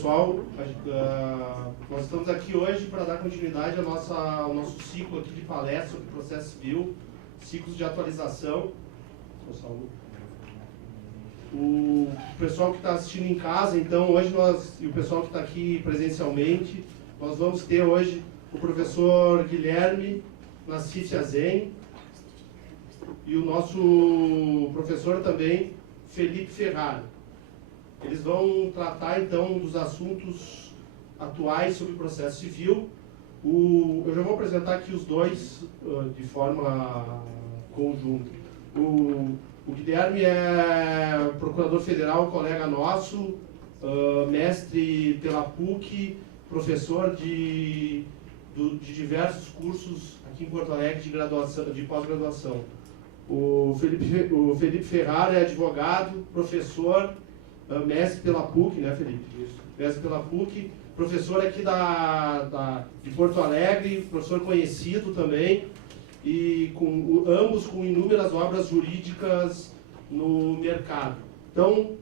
pessoal, nós estamos aqui hoje para dar continuidade ao nosso ciclo aqui de palestras sobre processo civil, ciclos de atualização. O pessoal que está assistindo em casa, então, hoje e o pessoal que está aqui presencialmente, nós vamos ter hoje o professor Guilherme Nassif Azen e o nosso professor também, Felipe Ferrari. Eles vão tratar, então, dos assuntos atuais sobre o processo civil. Eu já vou apresentar aqui os dois de forma conjunta. O Guilherme é procurador federal, colega nosso, mestre pela PUC, professor de diversos cursos aqui em Porto Alegre de pós-graduação. O Felipe Ferrari é advogado, professor, mestre pela PUC, né, Felipe? Isso. Mestre pela PUC, professor aqui de Porto Alegre, professor conhecido também, e ambos com inúmeras obras jurídicas no mercado. Então,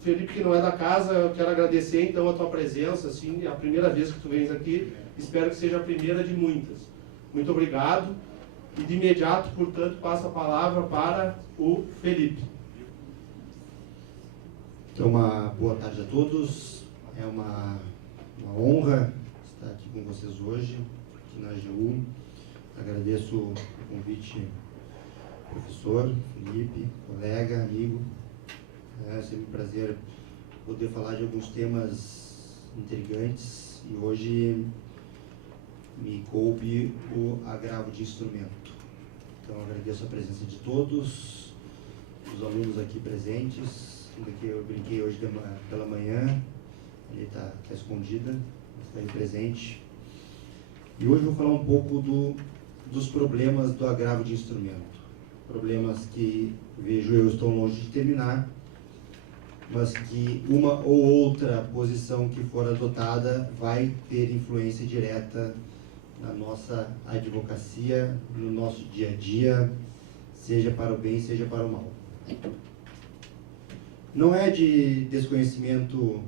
Felipe, que não é da casa, eu quero agradecer então a tua presença, assim, é a primeira vez que tu vens aqui, espero que seja a primeira de muitas. Muito obrigado. E de imediato, portanto, passo a palavra para o Felipe. Então, uma boa tarde a todos. É uma honra estar aqui com vocês hoje, aqui na AGU. Agradeço o convite, professor, Felipe, colega, amigo. É sempre um prazer poder falar de alguns temas intrigantes e hoje me coube o agravo de instrumento. Então, agradeço a presença de todos, os alunos aqui presentes. Aqui eu brinquei hoje pela manhã, ele está escondida, está aí presente. E hoje eu vou falar um pouco dos problemas do agravo de instrumento. Problemas que, vejo eu, estão longe de terminar, mas que uma ou outra posição que for adotada vai ter influência direta na nossa advocacia, no nosso dia a dia, seja para o bem, seja para o mal. Não é de desconhecimento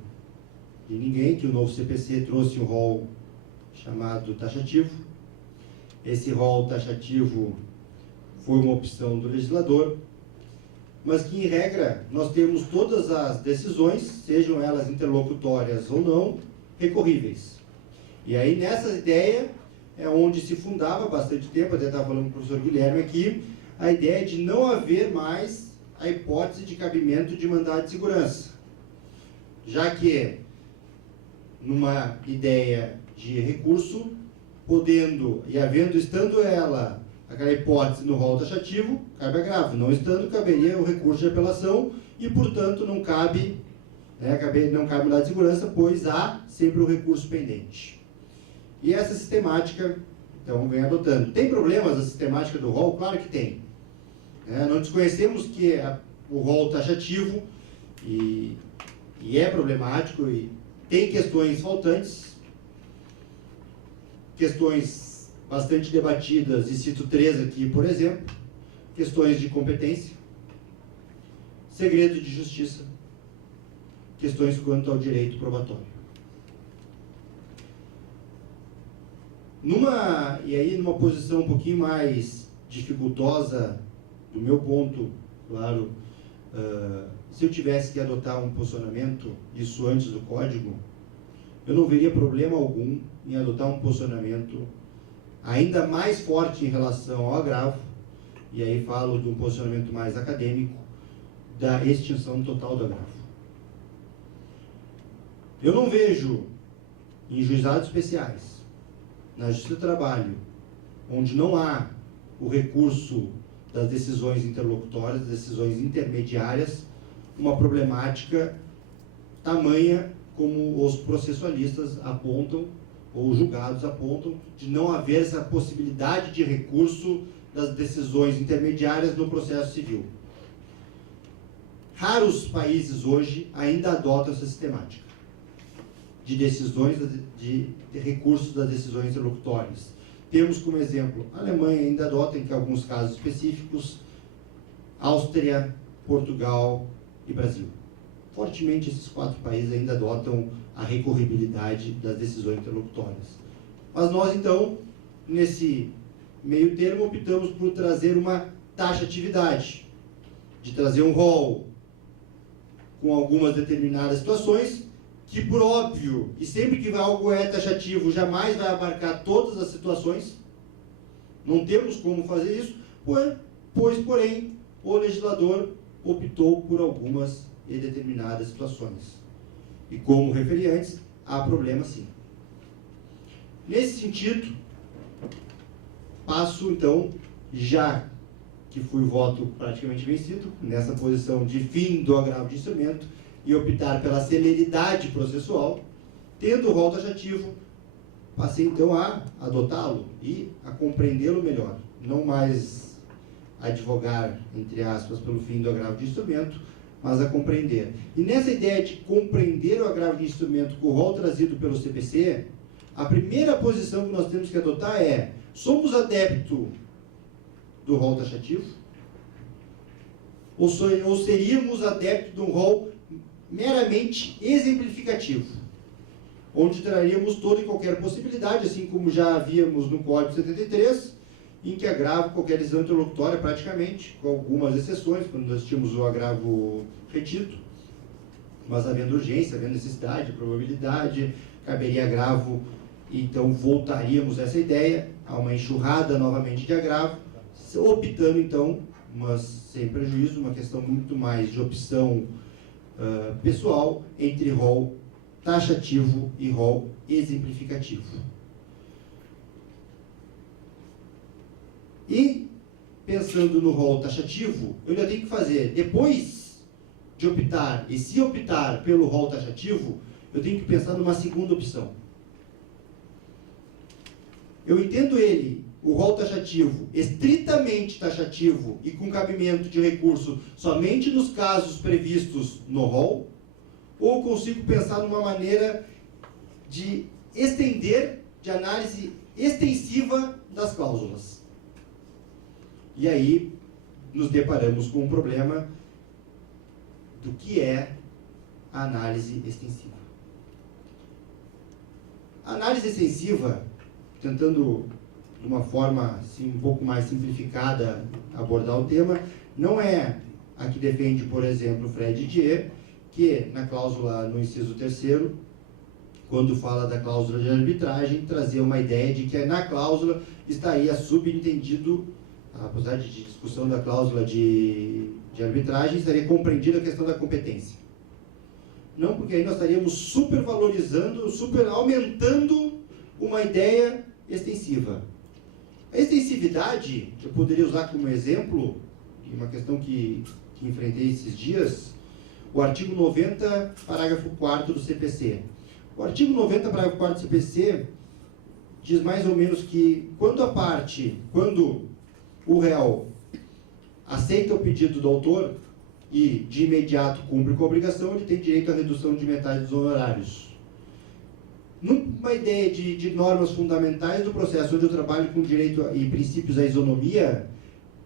de ninguém que o novo CPC trouxe um rol chamado taxativo. Esse rol taxativo foi uma opção do legislador, mas que, em regra, nós temos todas as decisões, sejam elas interlocutórias ou não, recorríveis. E aí, nessa ideia, é onde se fundava há bastante tempo, até estava falando com o professor Guilherme aqui, a ideia de não haver mais a hipótese de cabimento de mandado de segurança. Já que, numa ideia de recurso, podendo e estando aquela hipótese no rol taxativo, cabe agravo. Não estando, caberia o recurso de apelação e, portanto, não cabe mandado de segurança, pois há sempre o recurso pendente. E essa sistemática, então, vem adotando. Tem problemas a sistemática do rol? Claro que tem. Não desconhecemos que o rol taxativo e é problemático e tem questões faltantes, questões bastante debatidas, e cito 3 aqui, por exemplo, questões de competência, segredo de justiça, questões quanto ao direito probatório. E aí, numa posição um pouquinho mais dificultosa, do meu ponto, claro, se eu tivesse que adotar um posicionamento, isso antes do código, eu não veria problema algum em adotar um posicionamento ainda mais forte em relação ao agravo, e aí falo de um posicionamento mais acadêmico, da extinção total do agravo. Eu não vejo em juizados especiais, na Justiça do Trabalho, onde não há o recurso das decisões interlocutórias, das decisões intermediárias, uma problemática tamanha como os processualistas apontam, ou julgados apontam, de não haver essa possibilidade de recurso das decisões intermediárias no processo civil. Raros países hoje ainda adotam essa sistemática de decisões, de recursos das decisões interlocutórias. Temos como exemplo, a Alemanha ainda adota em alguns casos específicos, Áustria, Portugal e Brasil. fortemente esses 4 países ainda adotam a recorribilidade das decisões interlocutórias. Mas nós, então, nesse meio termo, optamos por trazer uma taxatividade, de trazer um rol com algumas determinadas situações, que por óbvio, e sempre que algo é taxativo, jamais vai abarcar todas as situações, não temos como fazer isso, pois, porém, o legislador optou por algumas e determinadas situações. E como referi antes, há problema sim. Nesse sentido, passo então, já que fui voto praticamente vencido, nessa posição de fim do agravo de instrumento, e optar pela celeridade processual, tendo o rol taxativo, passei então a adotá-lo e a compreendê-lo melhor. Não mais advogar, entre aspas, pelo fim do agravo de instrumento, mas a compreender. E nessa ideia de compreender o agravo de instrumento com o rol trazido pelo CPC, a primeira posição que nós temos que adotar é: somos adepto do rol taxativo? Ou seríamos adepto de um rol meramente exemplificativo, onde traríamos toda e qualquer possibilidade, assim como já havíamos no Código 73, em que agravo qualquer decisão interlocutória praticamente, com algumas exceções, quando nós tínhamos o agravo retido, mas havendo urgência, havendo necessidade, probabilidade, caberia agravo, então voltaríamos a essa ideia, a uma enxurrada novamente de agravo, optando então, mas sem prejuízo, uma questão muito mais de opção pessoal, entre rol taxativo e rol exemplificativo. E, pensando no rol taxativo, eu ainda tenho que fazer, depois de optar, e se optar pelo rol taxativo, eu tenho que pensar numa segunda opção. Eu entendo ele, o rol taxativo, estritamente taxativo e com cabimento de recurso somente nos casos previstos no rol, ou consigo pensar numa maneira de estender, de análise extensiva das cláusulas. E aí nos deparamos com um problema do que é a análise extensiva. A análise extensiva, tentando de uma forma assim, um pouco mais simplificada abordar o tema, não é a que defende, por exemplo, Fred Didier, que na cláusula, no inciso 3º, quando fala da cláusula de arbitragem, trazia uma ideia de que na cláusula estaria subentendido, apesar de discussão da cláusula de arbitragem, estaria compreendida a questão da competência. Não, porque aí nós estaríamos supervalorizando, aumentando uma ideia extensiva. A extensividade, eu poderia usar como exemplo, uma questão que enfrentei esses dias, o artigo 90, parágrafo 4º do CPC. O artigo 90, parágrafo 4º do CPC, diz mais ou menos que quando o réu aceita o pedido do autor e de imediato cumpre com a obrigação, ele tem direito à redução de metade dos honorários. Numa ideia de normas fundamentais do processo, onde eu trabalho com direito e princípios à isonomia,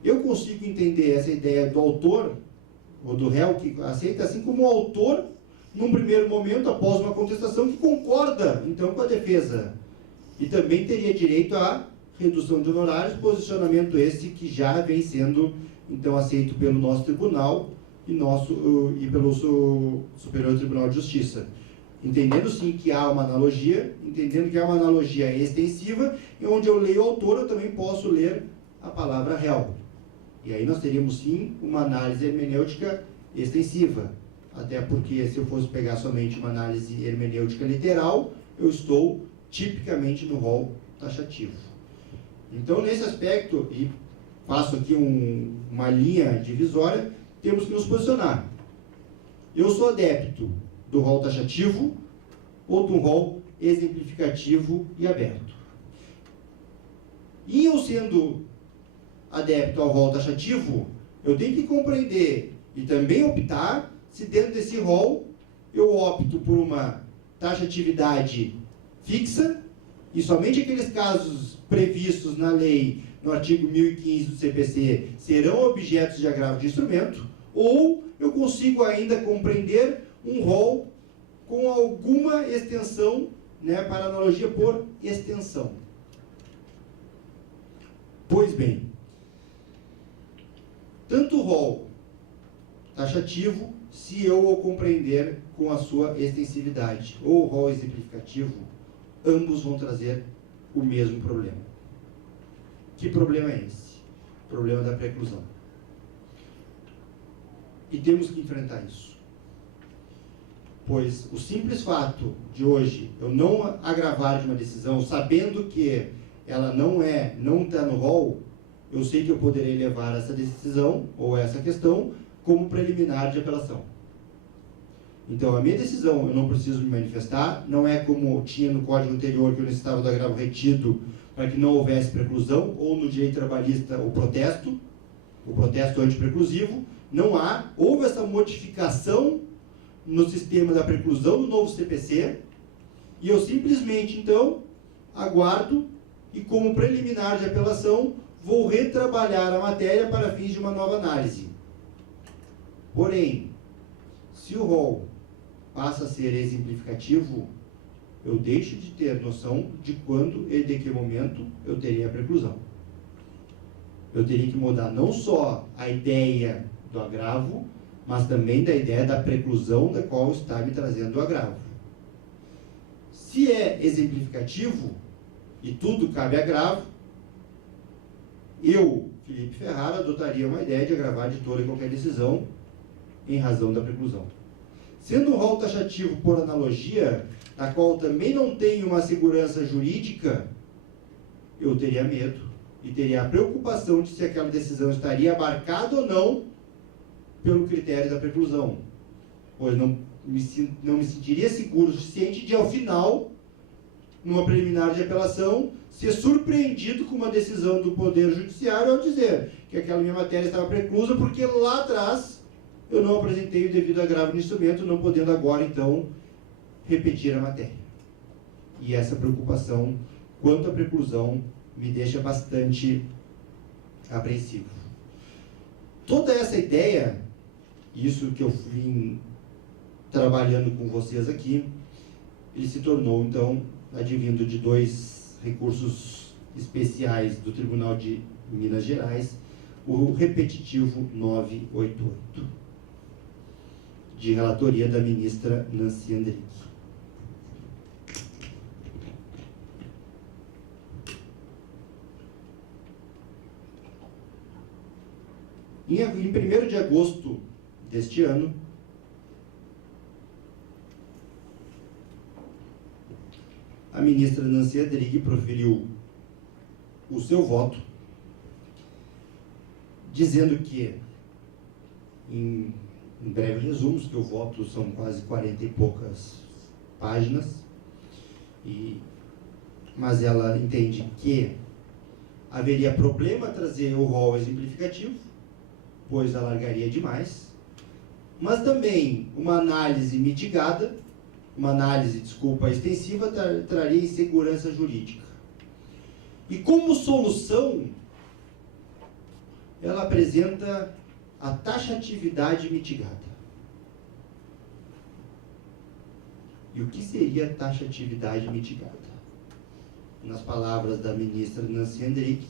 eu consigo entender essa ideia do autor, ou do réu que aceita, assim como o autor, num primeiro momento, após uma contestação, que concorda, então, com a defesa. E também teria direito à redução de honorários, posicionamento esse que já vem sendo, então, aceito pelo nosso tribunal e pelo Superior Tribunal de Justiça. Entendendo, sim, que há uma analogia, entendendo que há uma analogia extensiva, e onde eu leio o autor, eu também posso ler a palavra réu. E aí nós teríamos, sim, uma análise hermenêutica extensiva. Até porque, se eu fosse pegar somente uma análise hermenêutica literal, eu estou tipicamente no rol taxativo. Então, nesse aspecto, e faço aqui uma linha divisória, temos que nos posicionar. Eu sou adepto do rol taxativo ou do rol exemplificativo e aberto. E eu sendo adepto ao rol taxativo, eu tenho que compreender e também optar se dentro desse rol eu opto por uma taxatividade fixa e somente aqueles casos previstos na lei, no artigo 1015 do CPC, serão objetos de agravo de instrumento, ou eu consigo ainda compreender um rol com alguma extensão, né, para analogia por extensão. Pois bem, tanto o rol taxativo, se eu o compreender com a sua extensividade, ou o rol exemplificativo, ambos vão trazer o mesmo problema. Que problema é esse? O problema da preclusão. E temos que enfrentar isso. Pois o simples fato de hoje eu não agravar de uma decisão, sabendo que ela não está no rol, eu sei que eu poderei levar essa decisão ou essa questão como preliminar de apelação. Então, a minha decisão, eu não preciso me manifestar, não é como tinha no código anterior, que eu necessitava do agravo retido para que não houvesse preclusão, ou no direito trabalhista o protesto antipreclusivo. Não há, houve essa modificação no sistema da preclusão do novo CPC, e eu simplesmente, então, aguardo e, como preliminar de apelação, vou retrabalhar a matéria para fins de uma nova análise. Porém, se o rol passa a ser exemplificativo, eu deixo de ter noção de quando e de que momento eu teria a preclusão. Eu teria que mudar não só a ideia do agravo, mas também da ideia da preclusão da qual está me trazendo o agravo. Se é exemplificativo, e tudo cabe agravo, eu, Felipe Ferrara, adotaria uma ideia de agravar de toda e qualquer decisão em razão da preclusão. Sendo um rol taxativo por analogia, na qual também não tenho uma segurança jurídica, eu teria medo e teria a preocupação de se aquela decisão estaria abarcada ou não pelo critério da preclusão, pois não me sentiria seguro o suficiente de, ao final, numa preliminar de apelação, ser surpreendido com uma decisão do Poder Judiciário ao dizer que aquela minha matéria estava preclusa porque lá atrás eu não apresentei o devido agravo no instrumento, não podendo agora, então, repetir a matéria. E essa preocupação quanto à preclusão me deixa bastante apreensivo. Toda essa ideia, isso que eu vim trabalhando com vocês aqui, ele se tornou, então, advindo de 2 recursos especiais do Tribunal de Minas Gerais, o repetitivo 988, de relatoria da ministra Nancy Andrighi. Em 1º de agosto deste ano, a ministra Nancy Andrighi proferiu o seu voto, dizendo que, em breve resumo, que o voto são quase 40 e poucas páginas, mas ela entende que haveria problema trazer o rol exemplificativo, pois alargaria demais, mas também uma análise mitigada, extensiva, traria insegurança jurídica. E como solução, ela apresenta a taxatividade mitigada. E o que seria taxatividade mitigada? Nas palavras da ministra Nancy Andrighi,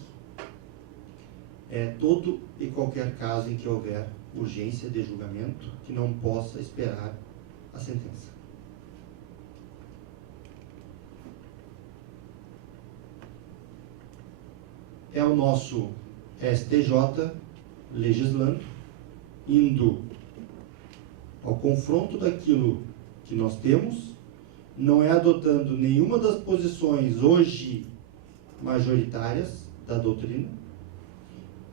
é todo e qualquer caso em que houver urgência de julgamento que não possa esperar a sentença. É o nosso STJ legislando, indo ao confronto daquilo que nós temos, não é adotando nenhuma das posições hoje majoritárias da doutrina,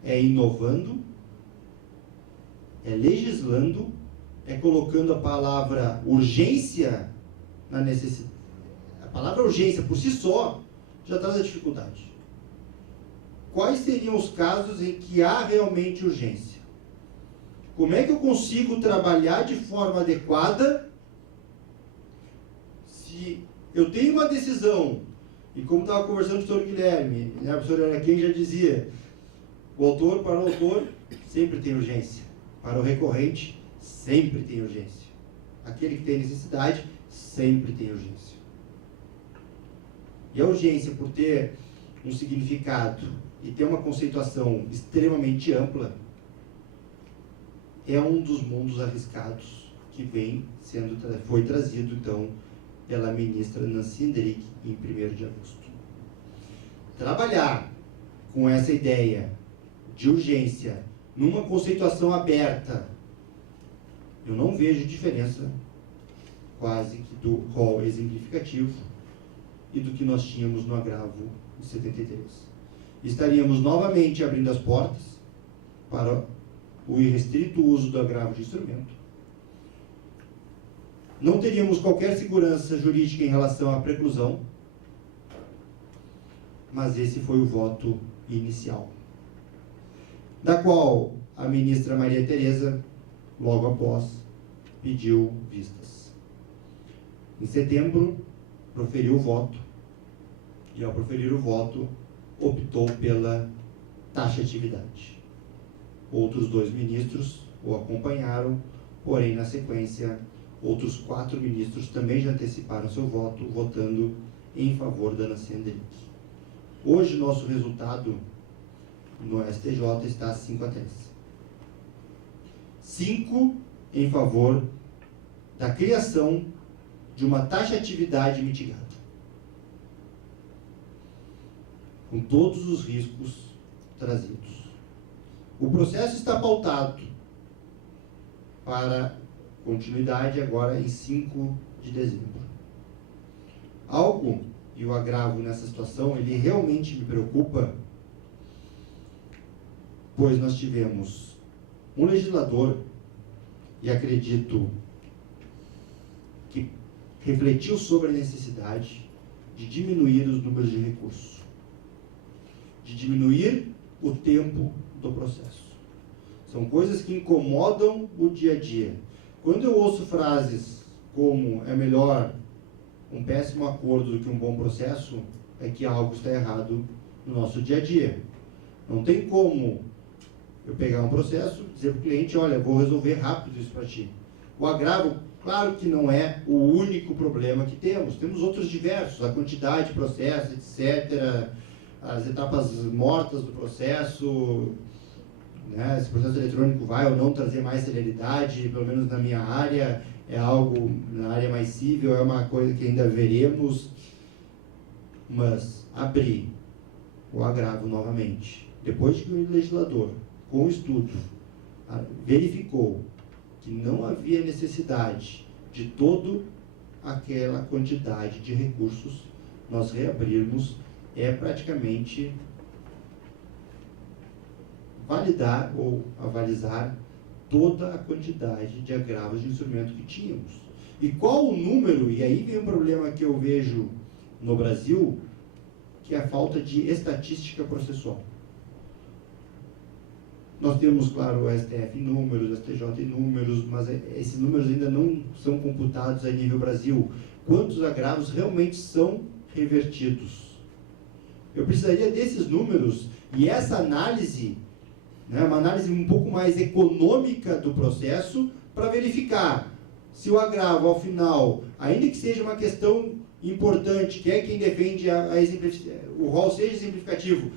é inovando, é legislando, é colocando a palavra urgência na necessidade. A palavra urgência por si só já traz a dificuldade. Quais seriam os casos em que há realmente urgência? Como é que eu consigo trabalhar de forma adequada se eu tenho uma decisão, e como estava conversando com o professor Guilherme, né, a professora Araquém já dizia, para o autor sempre tem urgência, para o recorrente sempre tem urgência. aquele que tem necessidade, sempre tem urgência. E a urgência, por ter um significado e ter uma conceituação extremamente ampla, é um dos mundos arriscados que foi trazido, então, pela ministra Nancy Endrick em 1º de agosto. Trabalhar com essa ideia de urgência numa conceituação aberta, eu não vejo diferença quase que do rol exemplificativo e do que nós tínhamos no agravo de 73. Estaríamos novamente abrindo as portas para o irrestrito uso do agravo de instrumento. Não teríamos qualquer segurança jurídica em relação à preclusão, mas esse foi o voto inicial, da qual a ministra Maria Tereza, logo após, pediu vistas. Em setembro, proferiu o voto, e ao proferir o voto, optou pela taxatividade. Outros 2 ministros o acompanharam, porém, na sequência, outros 4 ministros também já anteciparam seu voto, votando em favor da Nancy Endrick. Hoje, nosso resultado no STJ está 5-3. 5 em favor da criação de uma taxatividade mitigada, com todos os riscos trazidos. O processo está pautado para continuidade agora em 5 de dezembro. Algo, e o agravo nessa situação, ele realmente me preocupa, pois nós tivemos um legislador, e acredito que refletiu sobre a necessidade de diminuir os números de recursos, de diminuir o tempo do processo. São coisas que incomodam o dia a dia. Quando eu ouço frases como é melhor um péssimo acordo do que um bom processo, é que algo está errado no nosso dia a dia. Não tem como eu pegar um processo e dizer para o cliente, olha, vou resolver rápido isso para ti. O agravo, claro que não é o único problema que temos. Temos outros diversos, a quantidade de processos, etc., as etapas mortas do processo, né, se o processo eletrônico vai ou não trazer mais celeridade, pelo menos na minha área, é algo, na área mais civil, é uma coisa que ainda veremos, mas abrir o agravo novamente, depois que o legislador, com o estudo, verificou que não havia necessidade de toda aquela quantidade de recursos, nós reabrirmos, é praticamente validar ou avalizar toda a quantidade de agravos de instrumento que tínhamos. E qual o número, e aí vem um problema que eu vejo no Brasil, que é a falta de estatística processual. Nós temos, claro, o STF em números, o STJ em números, mas esses números ainda não são computados a nível Brasil. Quantos agravos realmente são revertidos? Eu precisaria desses números e essa análise, né, uma análise um pouco mais econômica do processo, para verificar se o agravo, ao final, ainda que seja uma questão importante, que é quem defende o rol seja exemplificativo,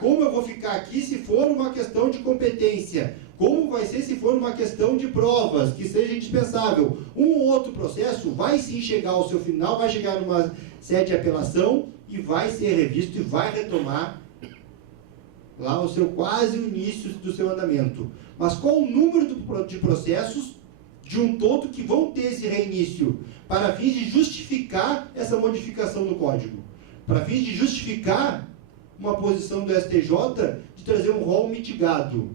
como eu vou ficar aqui se for uma questão de competência? Como vai ser se for uma questão de provas, que seja indispensável? Um ou outro processo vai sim chegar ao seu final, vai chegar numa sede de apelação e vai ser revisto e vai retomar lá o seu quase o início do seu andamento. Mas qual o número de processos de um todo que vão ter esse reinício para fins de justificar essa modificação no código? Para fins de justificar uma posição do STJ de trazer um rol mitigado,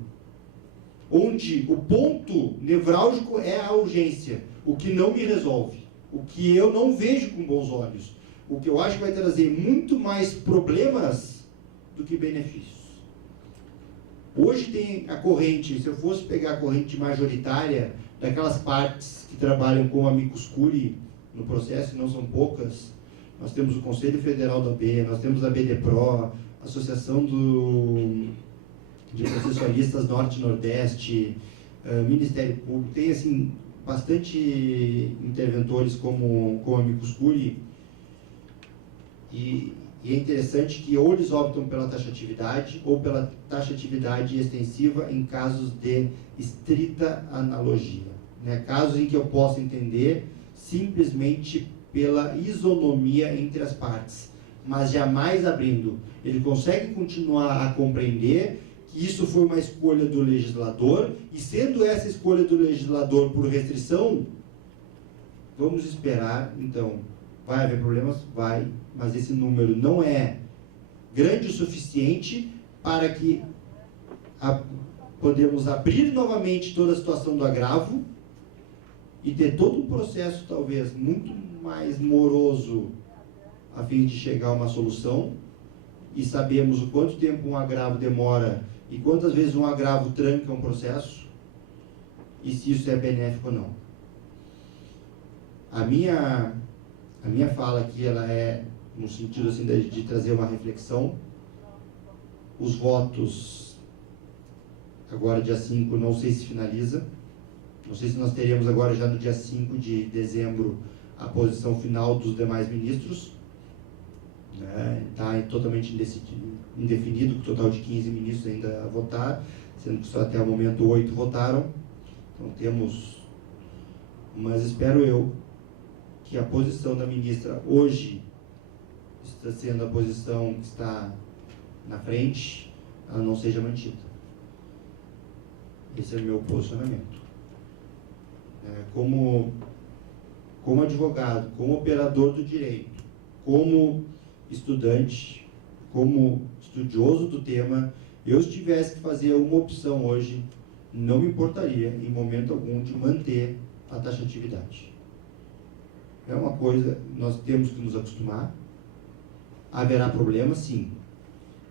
onde o ponto nevrálgico é a urgência, o que não me resolve, o que eu não vejo com bons olhos, o que eu acho que vai trazer muito mais problemas do que benefícios. Hoje tem a corrente, se eu fosse pegar a corrente majoritária daquelas partes que trabalham com amicus curiae no processo, e não são poucas, nós temos o Conselho Federal da OAB, nós temos a BDPRO, Associação de Processualistas Norte e Nordeste, Ministério Público, tem assim bastante interventores como amigos Curi, e é interessante que ou eles optam pela taxatividade ou pela taxatividade extensiva em casos de estrita analogia, né? Casos em que eu posso entender simplesmente pela isonomia entre as partes, mas jamais abrindo. Ele consegue continuar a compreender que isso foi uma escolha do legislador, e sendo essa escolha do legislador por restrição, vamos esperar, então, vai haver problemas? Vai, mas esse número não é grande o suficiente para que podemos abrir novamente toda a situação do agravo e ter todo um processo, talvez, muito mais moroso a fim de chegar a uma solução, e sabemos o quanto tempo um agravo demora e quantas vezes um agravo tranca um processo, e se isso é benéfico ou não. A minha fala aqui, ela é no sentido assim de trazer uma reflexão. Os votos, agora dia 5, não sei se finaliza, não sei se nós teremos agora já no dia 5 de dezembro a posição final dos demais ministros. Está totalmente indefinido, com o total de 15 ministros ainda a votar, sendo que só até o momento 8 votaram. Então temos, mas espero eu que a posição da ministra hoje está sendo a posição que está na frente, ela não seja mantida. Esse é o meu posicionamento. Como advogado, como operador do direito, como estudante, como estudioso do tema, eu, se tivesse que fazer uma opção hoje, não me importaria, em momento algum, de manter a taxatividade. É uma coisa, nós temos que nos acostumar. Haverá problemas, sim.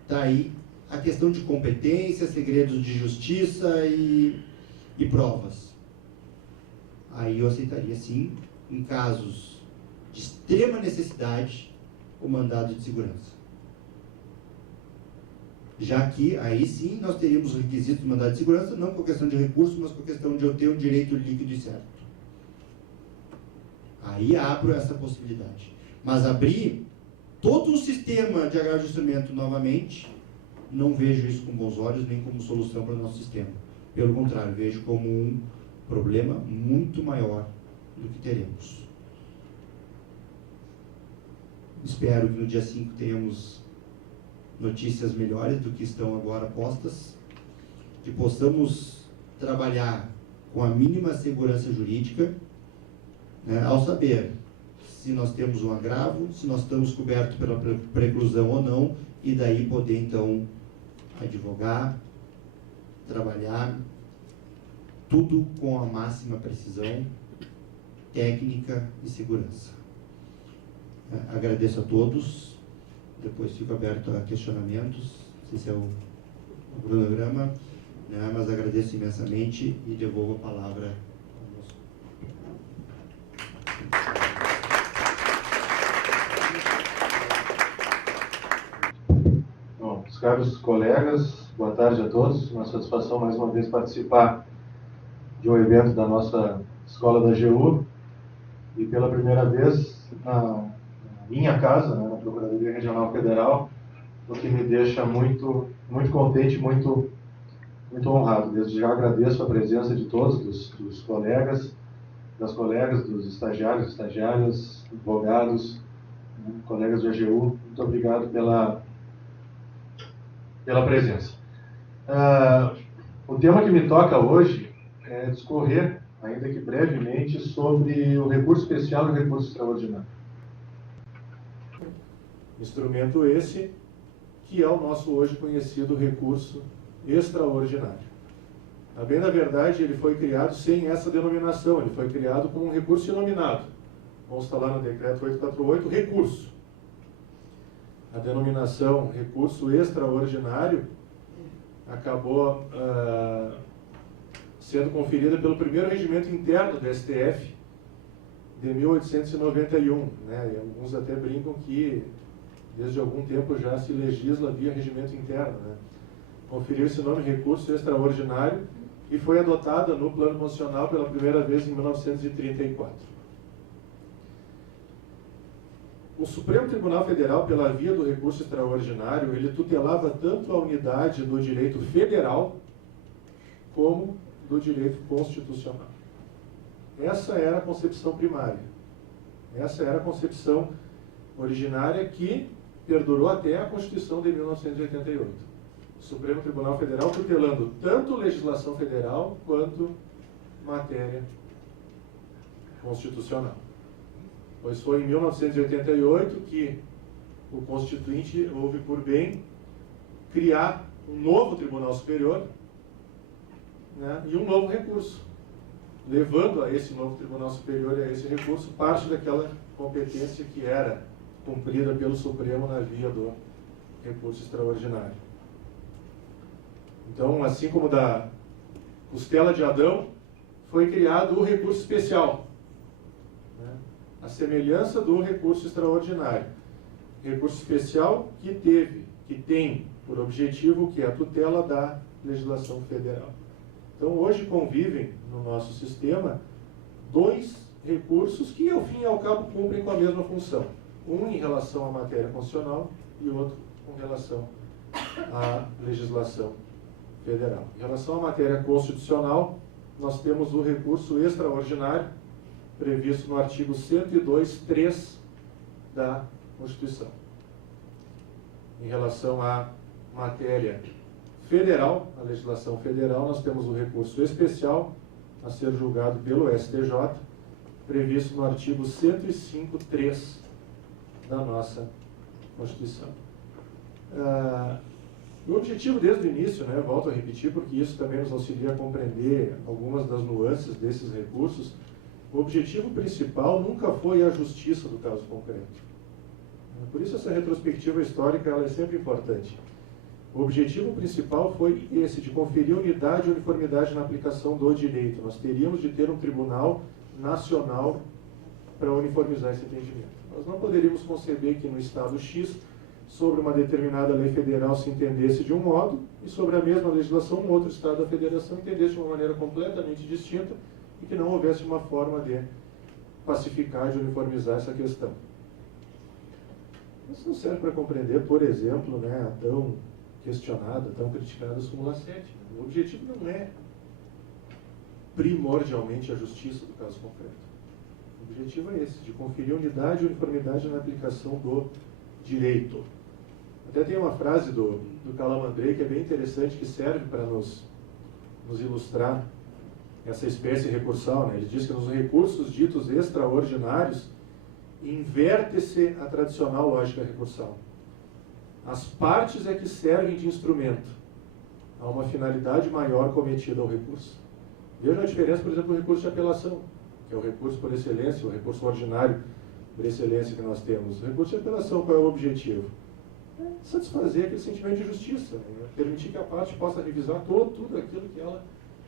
Daí a questão de competência, segredos de justiça e provas. Aí eu aceitaria, sim, em casos de extrema necessidade, o mandado de segurança. Já que, aí sim, nós teríamos os requisitos do mandado de segurança, não por questão de recurso, mas por questão de eu ter um direito líquido e certo. Aí abro essa possibilidade. Mas abrir todo o sistema de agravo de instrumento novamente, não vejo isso com bons olhos, nem como solução para o nosso sistema. Pelo contrário, vejo como um problema muito maior do que teremos. Espero que no dia 5 tenhamos notícias melhores do que estão agora postas, que possamos trabalhar com a mínima segurança jurídica, né, ao saber se nós temos um agravo, se nós estamos cobertos pela preclusão ou não, e daí poder então advogar, trabalhar, tudo com a máxima precisão, técnica e segurança. Agradeço a todos, depois fico aberto a questionamentos, não sei se é o cronograma, né, mas agradeço imensamente e devolvo a palavra ao nosso. Bom, os caros colegas, boa tarde a todos. Uma satisfação mais uma vez participar de um evento da nossa escola da AGU, e pela primeira vez na minha casa, né, na Procuradoria Regional Federal, o que me deixa muito contente, muito honrado. Desde já agradeço a presença de todos, dos colegas, das colegas, dos estagiários, estagiárias, advogados, né, colegas do AGU. Muito obrigado pela presença. O tema que me toca hoje é discorrer, ainda que brevemente, sobre o recurso especial e o recurso extraordinário. Instrumento esse que é o nosso hoje conhecido recurso extraordinário. A bem da verdade, ele foi criado sem essa denominação, ele foi criado como um recurso inominado. Vamos estar lá no decreto 848, recurso. A denominação recurso extraordinário acabou sendo conferida pelo primeiro regimento interno do STF de 1891, né? E alguns até brincam que desde algum tempo já se legisla via regimento interno, né? Conferiu esse nome, recurso extraordinário, e foi adotada no Plano Constitucional pela primeira vez em 1934. O Supremo Tribunal Federal, pela via do recurso extraordinário, ele tutelava tanto a unidade do direito federal como do direito constitucional. Essa era a concepção primária. Essa era a concepção originária que perdurou até a Constituição de 1988. O Supremo Tribunal Federal tutelando tanto legislação federal quanto matéria constitucional. Pois foi em 1988 que o Constituinte houve por bem criar um novo Tribunal Superior, né, e um novo recurso, levando a esse novo Tribunal Superior e a esse recurso parte daquela competência que era cumprida pelo Supremo na via do recurso extraordinário. Então, assim como da costela de Adão, foi criado o recurso especial, né? A semelhança do recurso extraordinário. Recurso especial que tem por objetivo que é a tutela da legislação federal. Então, hoje convivem no nosso sistema dois recursos que, ao fim e ao cabo, cumprem com a mesma função. Um em relação à matéria constitucional e outro com relação à legislação federal. Em relação à matéria constitucional, nós temos o recurso extraordinário, previsto no artigo 102.3 da Constituição. Em relação à matéria federal, a legislação federal, nós temos o recurso especial a ser julgado pelo STJ, previsto no artigo 105.3 da nossa Constituição. O objetivo desde o início, né, volto a repetir, porque isso também nos auxilia a compreender algumas das nuances desses recursos, o objetivo principal nunca foi a justiça do caso concreto. Por isso essa retrospectiva histórica ela é sempre importante. O objetivo principal foi esse, de conferir unidade e uniformidade na aplicação do direito. Nós teríamos de ter um tribunal nacional para uniformizar esse entendimento. Nós não poderíamos conceber que no Estado X, sobre uma determinada lei federal se entendesse de um modo, e sobre a mesma legislação, um outro Estado da Federação entendesse de uma maneira completamente distinta, e que não houvesse uma forma de pacificar, de uniformizar essa questão. Isso não serve para compreender, por exemplo, né, a tão questionada, tão criticada súmula 7. O objetivo não é primordialmente a justiça do caso concreto. O objetivo é esse, de conferir unidade e uniformidade na aplicação do direito. Até tem uma frase do Calamandrei que é bem interessante, que serve para nos ilustrar essa espécie recursal, né? Ele diz que nos recursos ditos extraordinários inverte-se a tradicional lógica recursal. As partes é que servem de instrumento a uma finalidade maior cometida ao recurso. Veja a diferença, por exemplo, do recurso de apelação, que é o recurso por excelência, o recurso ordinário por excelência que nós temos. O recurso de apelação, qual é o objetivo? É satisfazer aquele sentimento de justiça, né? Permitir que a parte possa revisar tudo aquilo que ela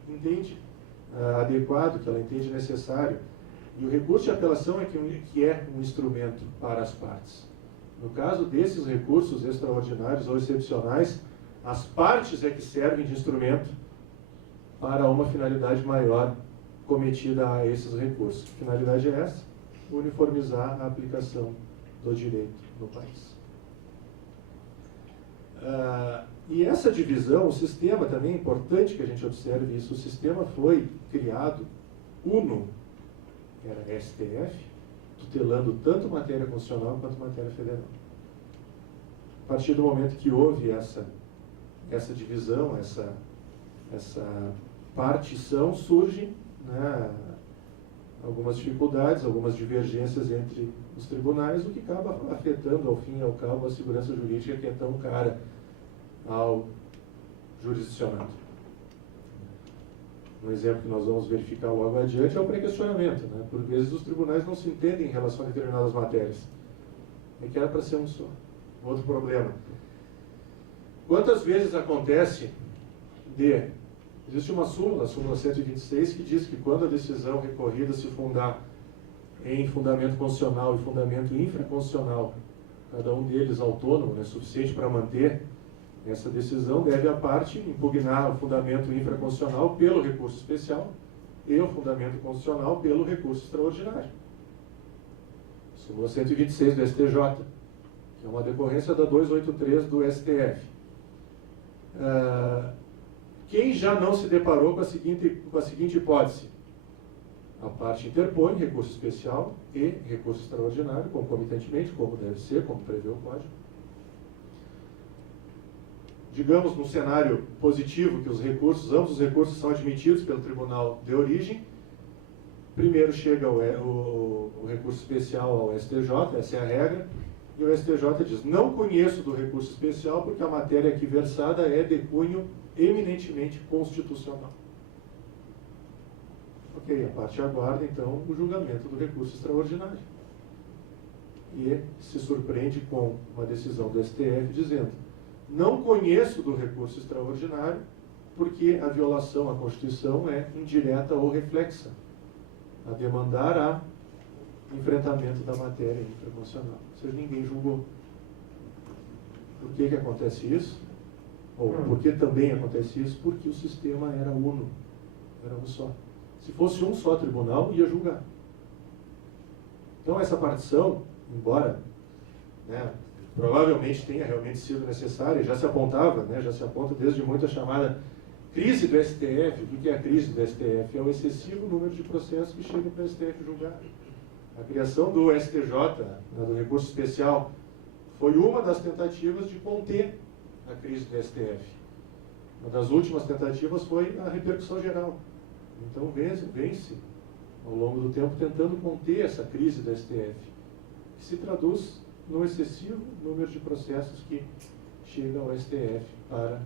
entende adequado, que ela entende necessário. E o recurso de apelação é que é um instrumento para as partes. No caso desses recursos extraordinários ou excepcionais, as partes é que servem de instrumento para uma finalidade maior cometida a esses recursos. A finalidade é essa: uniformizar a aplicação do direito no país. E essa divisão, o sistema também é importante que a gente observe isso. O sistema foi criado uno, que era STF, tutelando tanto matéria constitucional quanto matéria federal. A partir do momento que houve essa divisão, essa partição, surgem, né, algumas dificuldades, algumas divergências entre os tribunais, o que acaba afetando, ao fim e ao cabo, a segurança jurídica que é tão cara ao jurisdicionado. Um exemplo que nós vamos verificar logo adiante é o pré-questionamento, né? Por vezes os tribunais não se entendem em relação a determinadas matérias. É que era para ser um só. Outro problema. Quantas vezes acontece existe uma súmula, a súmula 126, que diz que quando a decisão recorrida se fundar em fundamento constitucional e fundamento infraconstitucional, cada um deles autônomo, né, suficiente para manter Nessa decisão deve a parte impugnar o fundamento infraconstitucional pelo recurso especial e o fundamento constitucional pelo recurso extraordinário. Súmula 126 do STJ, que é uma decorrência da 283 do STF. Quem já não se deparou com a seguinte hipótese? A parte interpõe recurso especial e recurso extraordinário, concomitantemente, como deve ser, como prevê o Código. Digamos, num cenário positivo, que ambos os recursos são admitidos pelo tribunal de origem. Primeiro chega o recurso especial ao STJ, essa é a regra, e o STJ diz: não conheço do recurso especial porque a matéria aqui versada é de cunho eminentemente constitucional. Ok, a parte aguarda então o julgamento do recurso extraordinário. E se surpreende com uma decisão do STF dizendo: não conheço do recurso extraordinário porque a violação à Constituição é indireta ou reflexa, a demandar a enfrentamento da matéria infraconstitucional. Ou seja, ninguém julgou. Por que acontece isso? Ou por que também acontece isso? Porque o sistema era uno, era um só. Se fosse um só tribunal, ia julgar. Então essa partição, embora provavelmente tenha realmente sido necessária, já se apontava, já se aponta desde muito a chamada crise do STF. O que é a crise do STF? É o excessivo número de processos que chegam para o STF julgar. A criação do STJ, do recurso especial, foi uma das tentativas de conter a crise do STF. Uma das últimas tentativas foi a repercussão geral. Então vence ao longo do tempo tentando conter essa crise do STF, que se traduz no excessivo número de processos que chegam ao STF para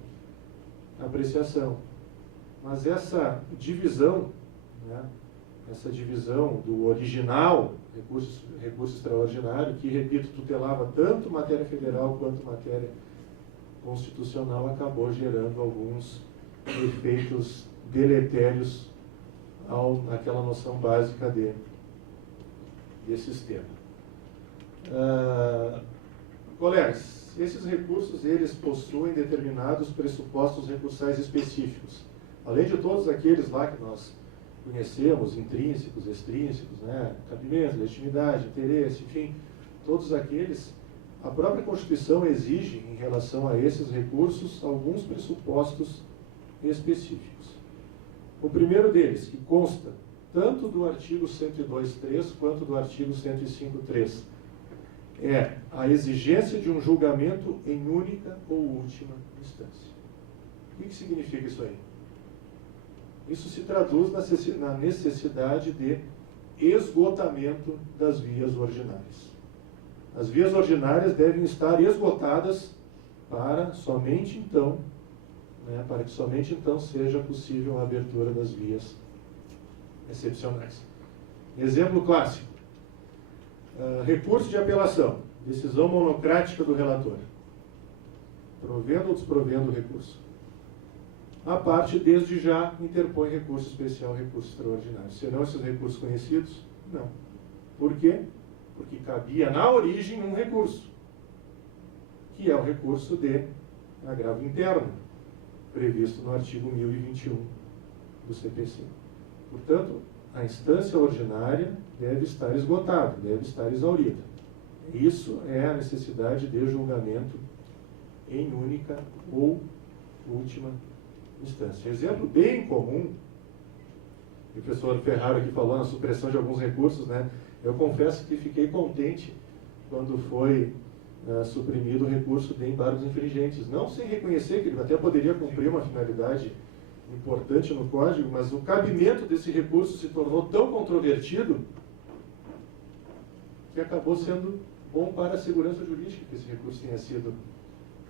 apreciação. Mas essa divisão, essa divisão do original recurso extraordinário, que, repito, tutelava tanto matéria federal quanto matéria constitucional, acabou gerando alguns efeitos deletérios naquela noção básica de sistema. Colegas, esses recursos eles possuem determinados pressupostos recursais específicos. Além de todos aqueles lá que nós conhecemos, intrínsecos, extrínsecos, cabimento, legitimidade, interesse, enfim, todos aqueles, a própria Constituição exige, em relação a esses recursos, alguns pressupostos específicos. O primeiro deles, que consta tanto do artigo 102.3 quanto do artigo 105.3, é a exigência de um julgamento em única ou última instância. O que significa isso aí? Isso se traduz na necessidade de esgotamento das vias ordinárias. As vias ordinárias devem estar esgotadas para que somente então seja possível a abertura das vias excepcionais. Exemplo clássico: recurso de apelação, decisão monocrática do relator, provendo ou desprovendo o recurso. A parte, desde já, interpõe recurso especial, recurso extraordinário. Serão esses recursos conhecidos? Não. Por quê? Porque cabia na origem um recurso, que é o recurso de agravo interno, previsto no artigo 1021 do CPC. Portanto, a instância ordinária deve estar esgotada, deve estar exaurida. Isso é a necessidade de julgamento em única ou última instância. Exemplo bem comum, o professor Ferraro aqui falou na supressão de alguns recursos, eu confesso que fiquei contente quando foi suprimido o recurso de embargos infringentes, não sem reconhecer que ele até poderia cumprir uma finalidade importante no Código, mas o cabimento desse recurso se tornou tão controvertido que acabou sendo bom para a segurança jurídica que esse recurso tenha sido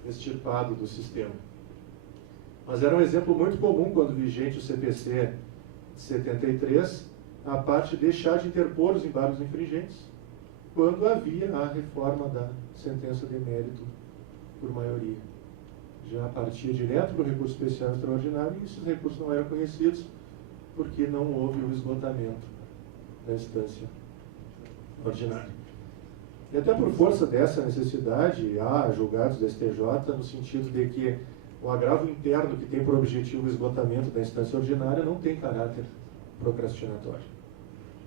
extirpado do sistema. Mas era um exemplo muito comum quando vigente o CPC de 73, a parte deixar de interpor os embargos infringentes, quando havia a reforma da sentença de mérito por maioria. Já partia direto para o recurso especial extraordinário, e esses recursos não eram conhecidos porque não houve o esgotamento da instância ordinária. E até por força dessa necessidade, há julgados da STJ no sentido de que o agravo interno que tem por objetivo o esgotamento da instância ordinária não tem caráter procrastinatório.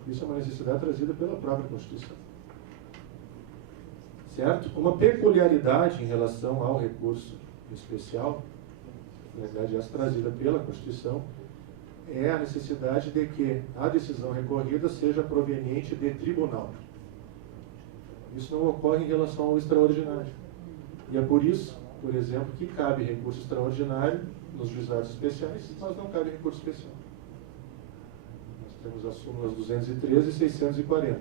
Isso é uma necessidade trazida pela própria Constituição. Certo? Uma peculiaridade em relação ao recurso especial, na verdade essa trazida pela Constituição, é a necessidade de que a decisão recorrida seja proveniente de tribunal. Isso não ocorre em relação ao extraordinário. E é por isso, por exemplo, que cabe recurso extraordinário nos juizados especiais, mas não cabe recurso especial. Nós temos as súmulas 213 e 640.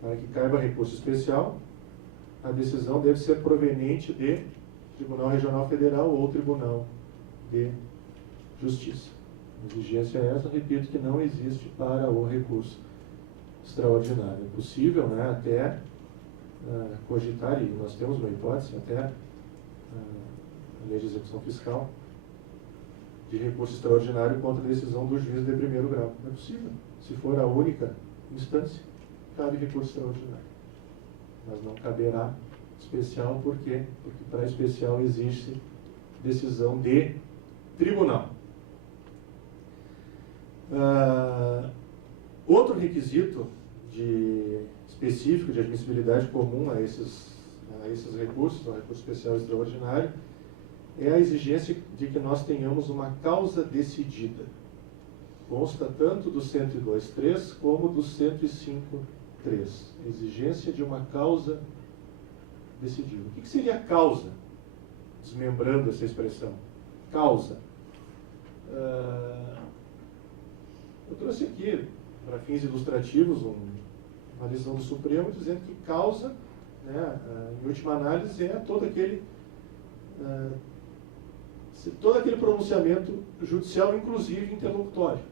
Para que caiba recurso especial, a decisão deve ser proveniente de Tribunal Regional Federal ou Tribunal de Justiça. A exigência é essa, repito, que não existe para o recurso extraordinário. É possível, né, até cogitar, e nós temos uma hipótese, até a lei de execução fiscal, de recurso extraordinário contra a decisão do juiz de primeiro grau. É possível. Se for a única instância, cabe recurso extraordinário. Mas não caberá especial, por quê? Porque para especial existe decisão de tribunal. Outro requisito específico de admissibilidade comum a esses recursos, ao recurso especial e extraordinário, é a exigência de que nós tenhamos uma causa decidida. Consta tanto do 102.3 como do 105.3. Exigência de uma causa decidida. O que seria causa? Desmembrando essa expressão. Causa. Eu trouxe aqui, para fins ilustrativos, uma decisão do Supremo dizendo que causa, né, em última análise, é todo aquele pronunciamento judicial, inclusive interlocutório.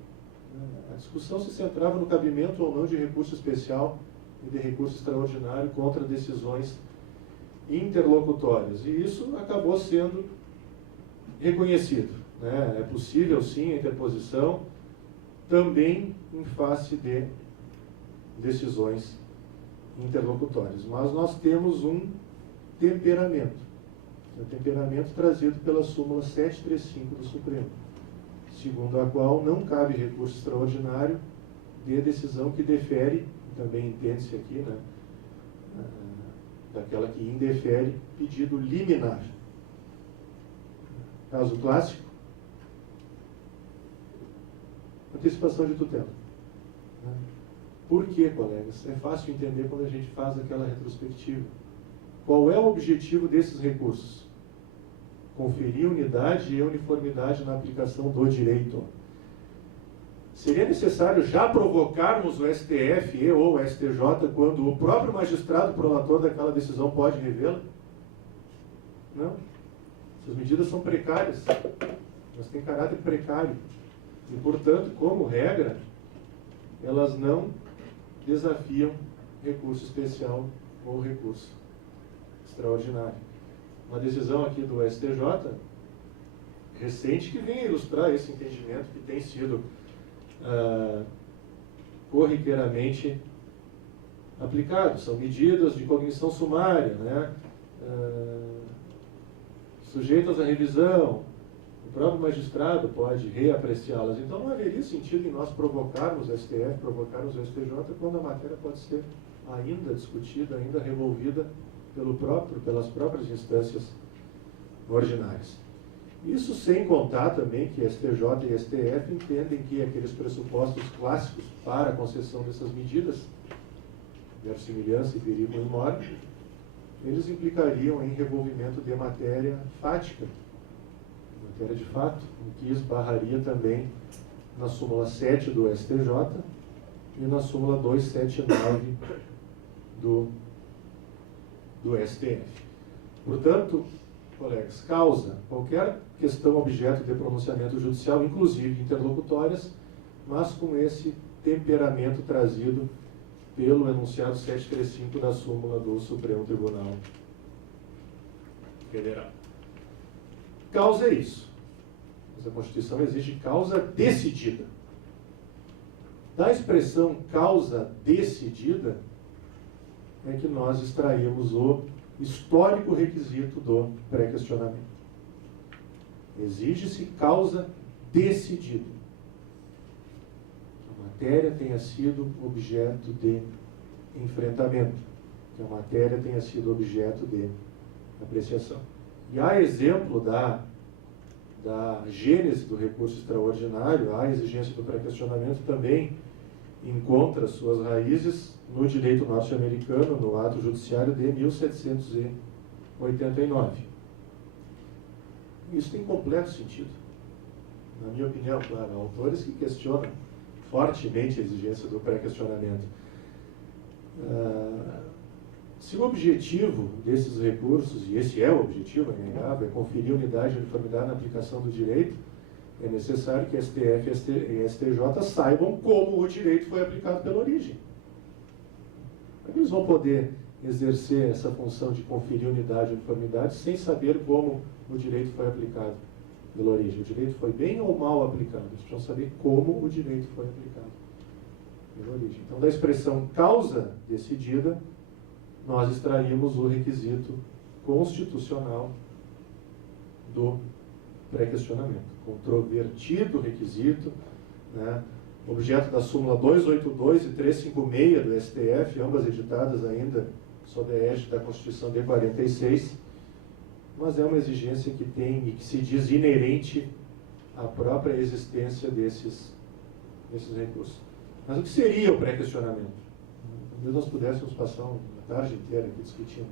A discussão se centrava no cabimento ou não de recurso especial e de recurso extraordinário contra decisões interlocutórias. E isso acabou sendo reconhecido, né? É possível, sim, a interposição também em face de decisões interlocutórias. Mas nós temos um temperamento. É o temperamento trazido pela súmula 735 do Supremo, segundo a qual não cabe recurso extraordinário de decisão que defere, também entende-se aqui, né, daquela que indefere pedido liminar. Caso clássico, antecipação de tutela. Por quê, colegas? É fácil entender quando a gente faz aquela retrospectiva. Qual é o objetivo desses recursos? Conferir unidade e uniformidade na aplicação do direito. Seria necessário já provocarmos o STF e ou o STJ quando o próprio magistrado prolator daquela decisão pode revê-la? Não. Essas medidas são precárias. Elas têm caráter precário. E, portanto, como regra, elas não desafiam recurso especial ou recurso extraordinário. Uma decisão aqui do STJ, recente, que vem ilustrar esse entendimento que tem sido corriqueiramente aplicado. São medidas de cognição sumária, né? Sujeitas à revisão. O próprio magistrado pode reapreciá-las. Então não haveria sentido em nós provocarmos o STF, provocarmos o STJ, quando a matéria pode ser ainda discutida, ainda revolvida pelas próprias instâncias ordinárias. Isso sem contar também que STJ e STF entendem que aqueles pressupostos clássicos para a concessão dessas medidas, verossimilhança e perigo in mora, eles implicariam em revolvimento de matéria fática, matéria de fato, o que esbarraria também na súmula 7 do STJ e na súmula 279 do STF. Portanto, colegas, causa qualquer questão objeto de pronunciamento judicial, inclusive interlocutórias, mas com esse temperamento trazido pelo enunciado 735 da súmula do Supremo Tribunal Federal. Causa é isso. Mas a Constituição exige causa decidida. Da expressão causa decidida, é que nós extraímos o histórico requisito do pré-questionamento. Exige-se causa decidida. A matéria tenha sido objeto de enfrentamento, que a matéria tenha sido objeto de apreciação. E há exemplo da gênese do recurso extraordinário, a exigência do pré-questionamento também encontra suas raízes no direito norte-americano, no ato judiciário de 1789. Isso tem completo sentido. Na minha opinião, claro, há autores que questionam fortemente a exigência do pré-questionamento. Se o objetivo desses recursos, e esse é o objetivo, é inegável, é conferir unidade e uniformidade na aplicação do direito, é necessário que STF e STJ saibam como o direito foi aplicado pela origem. Como eles vão poder exercer essa função de conferir unidade e uniformidade sem saber como o direito foi aplicado pela origem? O direito foi bem ou mal aplicado? Eles precisam saber como o direito foi aplicado pela origem. Então, da expressão causa decidida, nós extraímos o requisito constitucional do pré-questionamento. Controvertido requisito, né, objeto da súmula 282 e 356 do STF, ambas editadas ainda sob a égide da Constituição de 46, mas é uma exigência que tem e que se diz inerente à própria existência desses recursos. Mas o que seria o pré-questionamento? Talvez nós pudéssemos passar uma tarde inteira aqui discutindo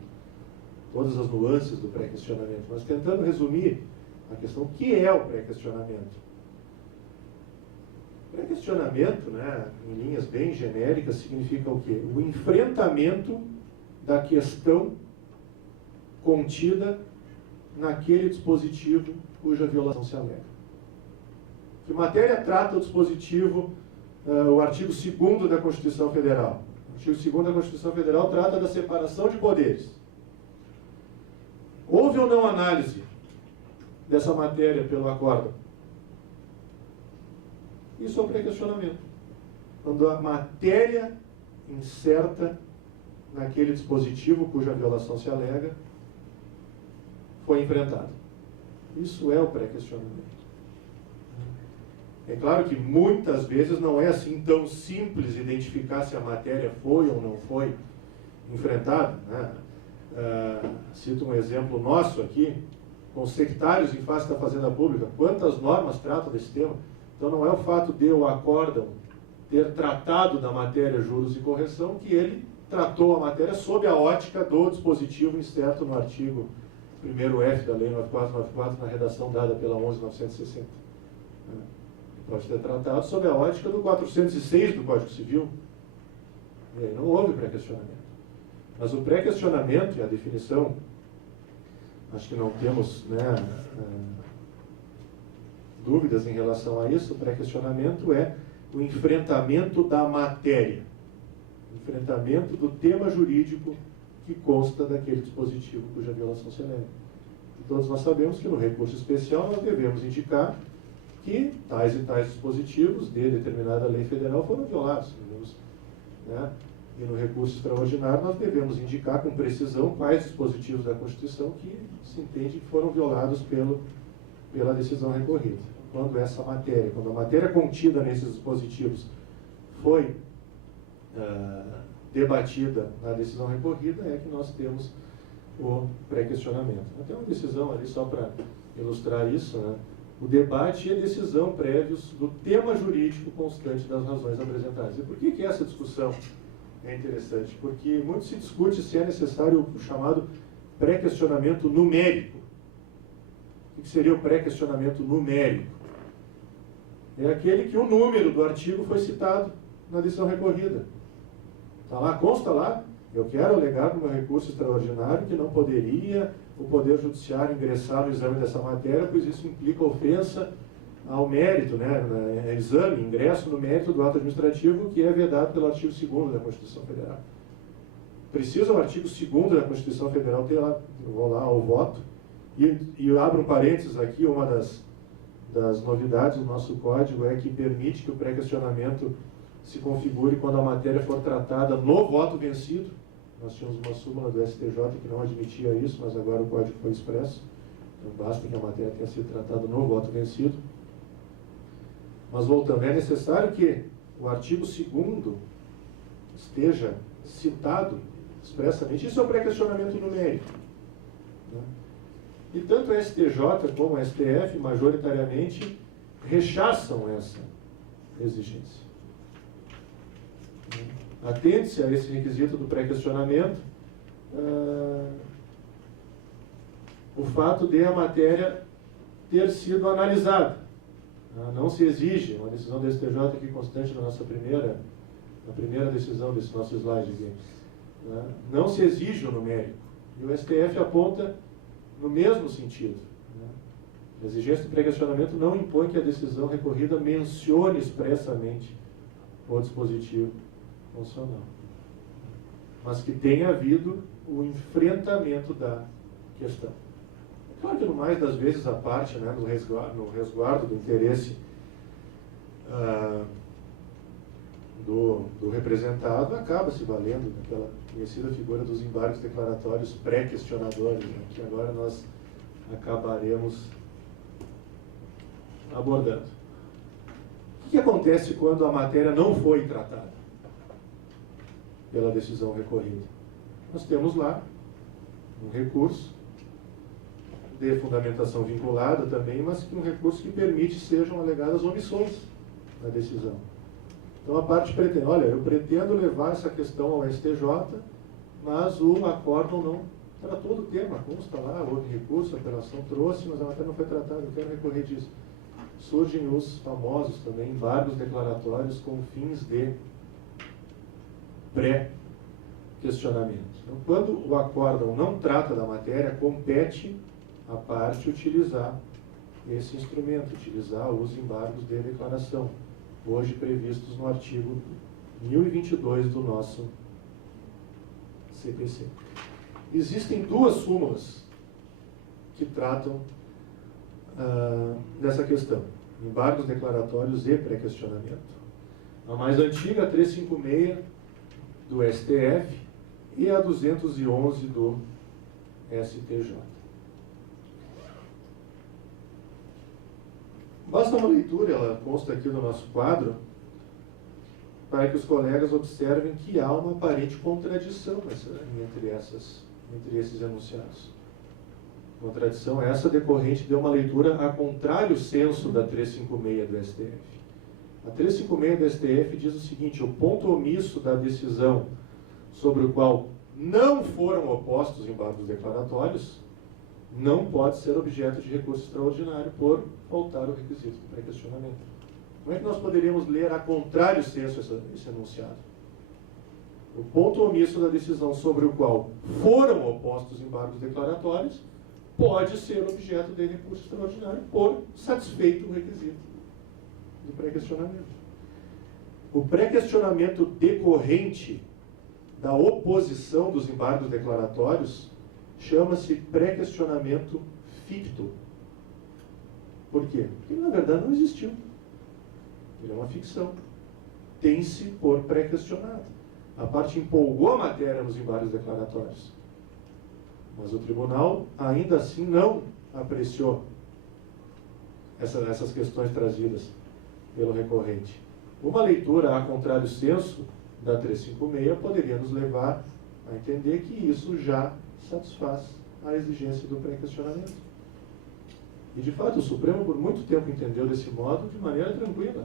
todas as nuances do pré-questionamento, mas tentando resumir a questão, o que é o pré-questionamento? Pré-questionamento, né, em linhas bem genéricas, significa o quê? O enfrentamento da questão contida naquele dispositivo cuja violação se alega. Que matéria trata o dispositivo, o artigo 2º da Constituição Federal? O artigo 2º da Constituição Federal trata da separação de poderes. Houve ou não análise dessa matéria pelo acórdão? Isso é um pré-questionamento. Quando a matéria incerta naquele dispositivo cuja violação se alega foi enfrentada. Isso é o pré-questionamento. É claro que muitas vezes não é assim tão simples identificar se a matéria foi ou não foi enfrentada, né? Cito um exemplo nosso aqui, com sectários em face da Fazenda Pública. Quantas normas tratam desse tema? Então não é o fato de o acórdão ter tratado da matéria juros e correção que ele tratou a matéria sob a ótica do dispositivo incerto no artigo 1º-F da Lei 9494, na redação dada pela 11.960. Pode ter tratado sob a ótica do 406 do Código Civil. E aí não houve pré-questionamento. Mas o pré-questionamento, e a definição, acho que não temos, né, dúvidas em relação a isso, o pré-questionamento é o enfrentamento da matéria, o enfrentamento do tema jurídico que consta daquele dispositivo cuja violação se alega. E todos nós sabemos que no recurso especial nós devemos indicar que tais e tais dispositivos de determinada lei federal foram violados. Né? E no recurso extraordinário nós devemos indicar com precisão quais dispositivos da Constituição que se entende que foram violados pela decisão recorrida. Quando a matéria contida nesses dispositivos foi debatida na decisão recorrida, é que nós temos o pré-questionamento. Tem uma decisão ali só para ilustrar isso, né? O debate e a decisão prévios do tema jurídico constante das razões apresentadas. E por que essa discussão é interessante? Porque muito se discute se é necessário o chamado pré-questionamento numérico. O que seria o pré-questionamento numérico? É aquele que o número do artigo foi citado na decisão recorrida. Está lá, consta lá, eu quero alegar no meu recurso extraordinário que não poderia o Poder Judiciário ingressar no exame dessa matéria, pois isso implica ofensa ao mérito, né, exame, ingresso no mérito do ato administrativo, que é vedado pelo artigo 2º da Constituição Federal. Precisa o artigo 2º da Constituição Federal ter lá, eu vou lá ao voto, e eu abro um parênteses aqui, uma das novidades do nosso código é que permite que o pré-questionamento se configure quando a matéria for tratada no voto vencido. Nós tínhamos uma súmula do STJ que não admitia isso, mas agora o código foi expresso. Então basta que a matéria tenha sido tratada no voto vencido. Mas voltando, é necessário que o artigo 2º esteja citado expressamente. Isso é um pré-questionamento numérico, né? E tanto o STJ como o STF, majoritariamente, rechaçam essa exigência. Atende-se a esse requisito do pré-questionamento o fato de a matéria ter sido analisada. Não se exige uma decisão do STJ aqui constante na primeira decisão desse nosso slide aqui. Não se exige o numérico. E o STF aponta no mesmo sentido. A exigência do pré-questionamento não impõe que a decisão recorrida mencione expressamente o dispositivo funcional, mas que tenha havido o enfrentamento da questão. Claro que, no mais das vezes, a parte, né, no resguardo do interesse do representado, acaba se valendo daquela conhecida figura dos embargos declaratórios pré-questionadores, né, que agora nós acabaremos abordando. O que acontece quando a matéria não foi tratada pela decisão recorrida? Nós temos lá um recurso de fundamentação vinculada também, mas que um recurso que permite sejam alegadas omissões na decisão. Então a parte pretende, olha, eu pretendo levar essa questão ao STJ, mas o acórdão não tratou do tema, consta lá, houve recurso, a apelação trouxe, mas a matéria não foi tratada, eu quero recorrer disso. Surgem os famosos também embargos declaratórios com fins de pré-questionamento. Então, quando o acórdão não trata da matéria, compete à parte utilizar esse instrumento, utilizar os embargos de declaração, hoje previstos no artigo 1022 do nosso CPC. Existem duas súmulas que tratam dessa questão, embargos declaratórios e pré-questionamento. A mais antiga, a 356 do STF e a 211 do STJ. Basta uma leitura, ela consta aqui no nosso quadro, para que os colegas observem que há uma aparente contradição entre esses enunciados. Contradição essa decorrente de uma leitura a contrário senso da 356 do STF. A 356 do STF diz o seguinte: o ponto omisso da decisão sobre o qual não foram opostos embargos declaratórios não pode ser objeto de recurso extraordinário por faltar o requisito do pré-questionamento. Como é que nós poderíamos ler a contrário senso esse enunciado? O ponto omisso da decisão sobre o qual foram opostos embargos declaratórios pode ser objeto de recurso extraordinário por satisfeito o requisito do pré-questionamento. O pré-questionamento decorrente da oposição dos embargos declaratórios chama-se pré-questionamento ficto. Por quê? Porque ele, na verdade, não existiu. Ele é uma ficção. Tem-se por pré-questionado. A parte empolgou a matéria nos embargos declaratórios, mas o tribunal ainda assim não apreciou essas questões trazidas pelo recorrente. Uma leitura a contrário senso da 356 poderia nos levar a entender que isso já satisfaz a exigência do pré-questionamento. E, de fato, o Supremo por muito tempo entendeu desse modo de maneira tranquila.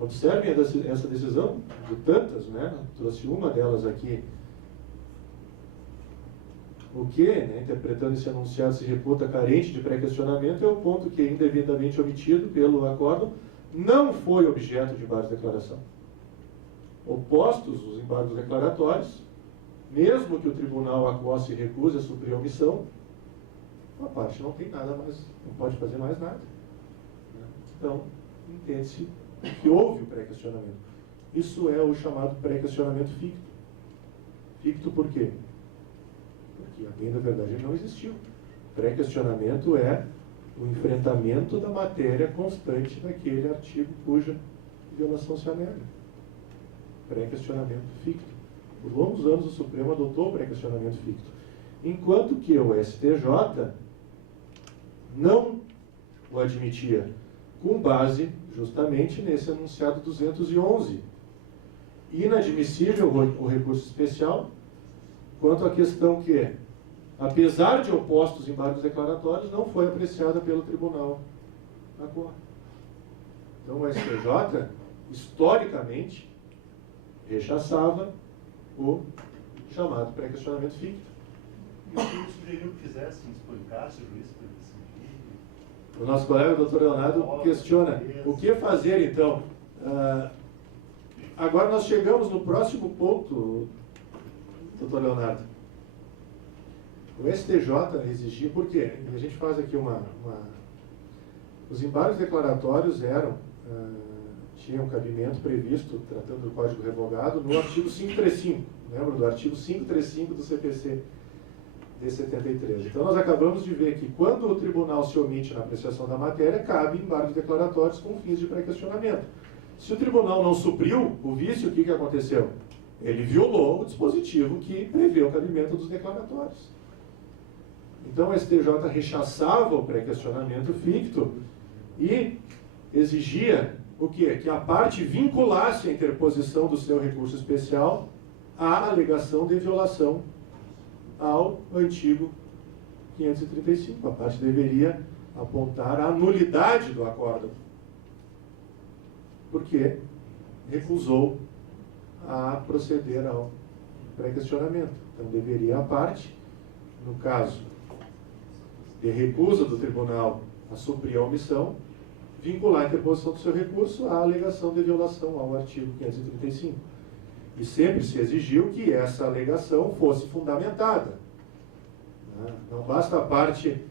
Observem essa decisão de tantas, né? Trouxe uma delas aqui. O que, né, interpretando esse enunciado, se reputa carente de pré-questionamento é o ponto que, indevidamente omitido pelo acórdão, não foi objeto de embargo de declaração. Opostos os embargos declaratórios, mesmo que o tribunal acosse e recuse a suprir a omissão, a parte não tem nada mais, não pode fazer mais nada. Então, entende-se que houve o pré-questionamento. Isso é o chamado pré-questionamento ficto. Ficto por quê? Porque, bem na verdade, ele não existiu. Pré-questionamento é o enfrentamento da matéria constante daquele artigo cuja violação se anega. Pré-questionamento ficto. Por longos anos o Supremo adotou o pré-questionamento ficto. Enquanto que o STJ não o admitia, com base justamente nesse enunciado 211. Inadmissível o recurso especial quanto à questão que, apesar de opostos embargos declaratórios, não foi apreciada pelo tribunal na Corte. Então o STJ, historicamente, rechaçava o chamado pré-questionamento ficto. E o que sugeriu que fizessem, explicasse o juiz para decidir? O nosso colega, o doutor Leonardo, questiona o que fazer então. Agora nós chegamos no próximo ponto, doutor Leonardo. O STJ exigia, por quê? A gente faz aqui os embargos declaratórios tinham cabimento previsto, tratando do Código Revogado, no artigo 535. Lembra do artigo 535 do CPC de 73. Então nós acabamos de ver que quando o tribunal se omite na apreciação da matéria, cabe embargos declaratórios com fins de pré-questionamento. Se o tribunal não supriu o vício, o que aconteceu? Ele violou o dispositivo que prevê o cabimento dos declaratórios. Então o STJ rechaçava o pré-questionamento ficto e exigia o quê? Que a parte vinculasse a interposição do seu recurso especial à alegação de violação ao antigo 535. A parte deveria apontar a nulidade do acórdão, porque recusou a proceder ao pré-questionamento. Então deveria a parte, no caso de recusa do tribunal a suprir a omissão, vincular a interposição do seu recurso à alegação de violação ao artigo 535. E sempre se exigiu que essa alegação fosse fundamentada. Não basta a parte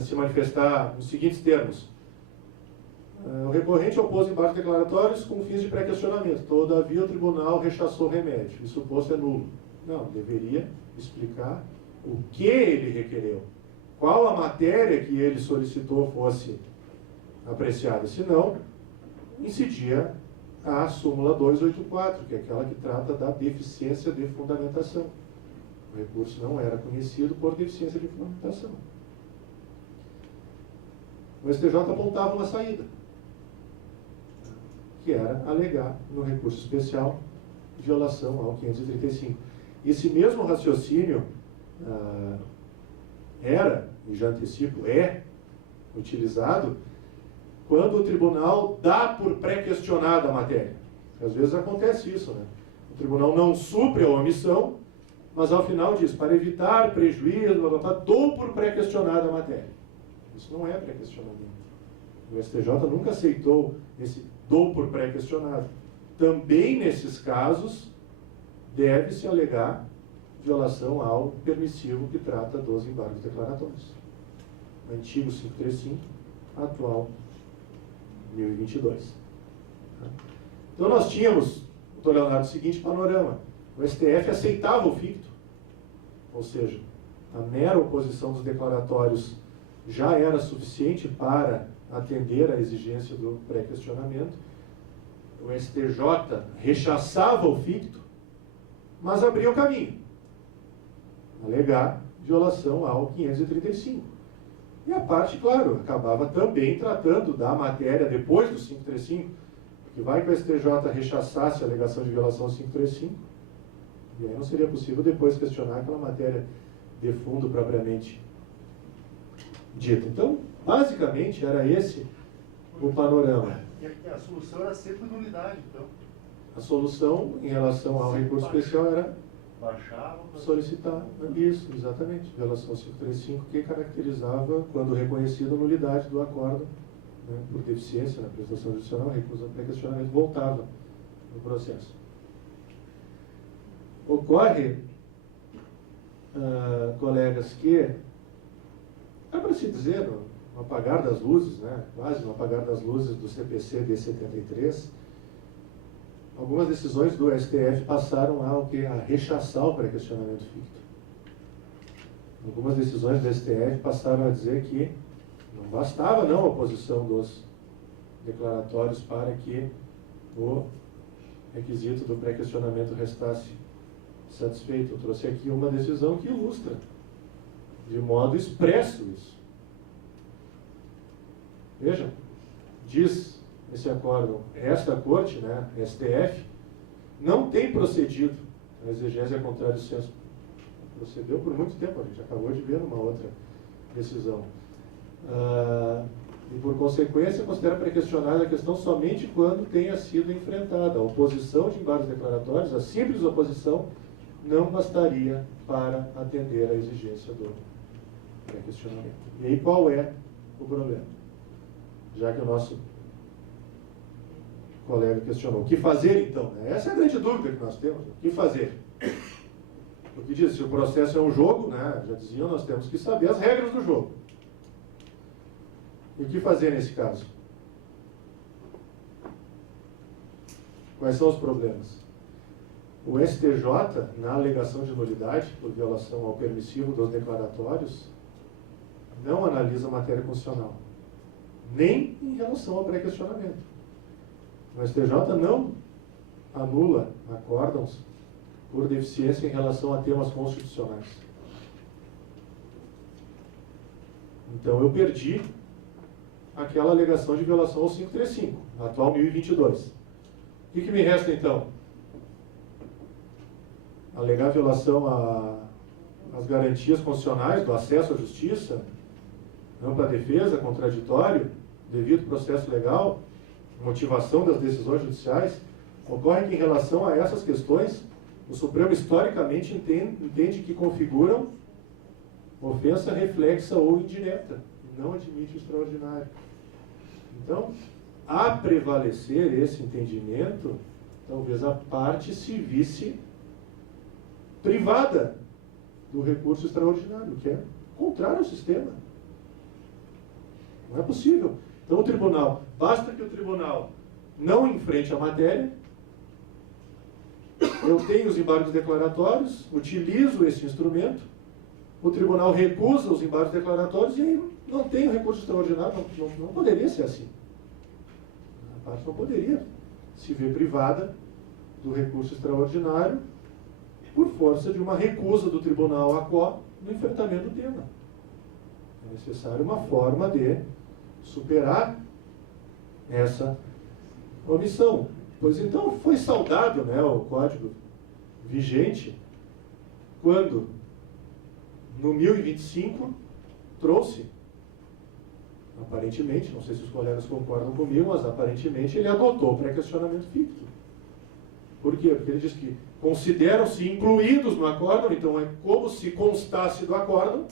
se manifestar nos seguintes termos. O recorrente opôs embargos declaratórios com fins de pré-questionamento. Todavia, o tribunal rechaçou o remédio. Isso suposto é nulo. Não, deveria explicar o que ele requereu. Qual a matéria que ele solicitou fosse apreciada. Senão, incidia a súmula 284, que é aquela que trata da deficiência de fundamentação. O recurso não era conhecido por deficiência de fundamentação. O STJ apontava uma saída, que era alegar no recurso especial violação ao 535. Esse mesmo raciocínio era, e já antecipo, é utilizado quando o tribunal dá por pré-questionada a matéria. Às vezes acontece isso, né? O tribunal não supre a omissão, mas ao final diz, para evitar prejuízo, dou por pré-questionada a matéria. Isso não é pré-questionamento. O STJ nunca aceitou esse dou por pré-questionado. Também nesses casos, deve-se alegar violação ao permissivo que trata dos embargos declaratórios. Antigo 535, atual 1022. Então nós tínhamos, doutor Leonardo, o seguinte panorama. O STF aceitava o ficto, ou seja, a mera oposição dos declaratórios já era suficiente para atender à exigência do pré-questionamento. O STJ rechaçava o ficto, mas abria o caminho. Alegar violação ao 535. E a parte, claro, acabava também tratando da matéria depois do 535, porque vai que o STJ rechaçasse a alegação de violação ao 535, e aí não seria possível depois questionar aquela matéria de fundo propriamente dita. Então, basicamente, era esse o panorama. E a solução era sempre nulidade, então? A solução, em relação ao recurso especial, era baixava, solicitar isso, exatamente, violação 535, que caracterizava, quando reconhecida, a nulidade do acordo, né, por deficiência na prestação judicial, recusa ao pré-questionamento, voltava no processo. Ocorre, colegas, que é para se dizer, no apagar das luzes, né, quase no apagar das luzes do CPC de 73, algumas decisões do STF passaram a rechaçar o pré-questionamento ficto. Algumas decisões do STF passaram a dizer que não bastava não a oposição dos declaratórios para que o requisito do pré-questionamento restasse satisfeito. Eu trouxe aqui uma decisão que ilustra de modo expresso isso. Veja, diz esse acórdão, esta corte, né, STF, não tem procedido a exegese contrária do senso. Procedeu por muito tempo, a gente acabou de ver numa outra decisão. E, por consequência, considera pré-questionada a questão somente quando tenha sido enfrentada. A oposição de embargos declaratórios, a simples oposição, não bastaria para atender à exigência do pré-questionamento. E aí, qual é o problema? Já que o nosso colega questionou. O que fazer, então? Essa é a grande dúvida que nós temos. O que fazer? Porque diz, se o processo é um jogo, né, já diziam, nós temos que saber as regras do jogo. E o que fazer nesse caso? Quais são os problemas? O STJ, na alegação de nulidade, por violação ao permissivo dos declaratórios, não analisa a matéria constitucional, nem em relação ao pré-questionamento. O STJ não anula acórdãos por deficiência em relação a temas constitucionais. Então eu perdi aquela alegação de violação ao 535, atual 1022. O que me resta então? Alegar violação às garantias constitucionais do acesso à justiça, ampla defesa, contraditório, devido processo legal, motivação das decisões judiciais. Ocorre que, em relação a essas questões, o Supremo historicamente entende que configuram ofensa reflexa ou indireta, e não admite o extraordinário. Então, a prevalecer esse entendimento, talvez a parte se visse privada do recurso extraordinário, que é contrário ao sistema. Não é possível. Então, o tribunal, basta que o tribunal não enfrente a matéria, eu tenho os embargos declaratórios, utilizo esse instrumento, o tribunal recusa os embargos declaratórios e aí não tem o recurso extraordinário, não poderia ser assim. A parte não poderia se ver privada do recurso extraordinário por força de uma recusa do tribunal ACO no enfrentamento do tema. É necessário uma forma de superar essa omissão. Pois então foi saudado, né, o código vigente quando, no 1025, trouxe, aparentemente, não sei se os colegas concordam comigo, mas aparentemente ele adotou o pré-questionamento ficto. Por quê? Porque ele diz que consideram-se incluídos no acórdão, então é como se constasse do acórdão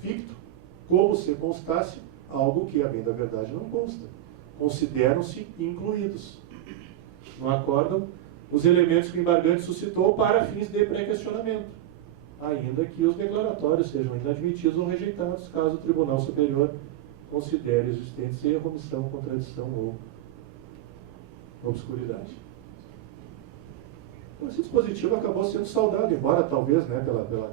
ficto, como se constasse algo que, a bem da verdade, não consta. Consideram-se incluídos no acórdão os elementos que o embargante suscitou para fins de pré-questionamento, ainda que os declaratórios sejam inadmitidos ou rejeitados, caso o Tribunal Superior considere existentes erro, omissão, contradição ou obscuridade. Esse dispositivo acabou sendo saudado, embora talvez, né, pelo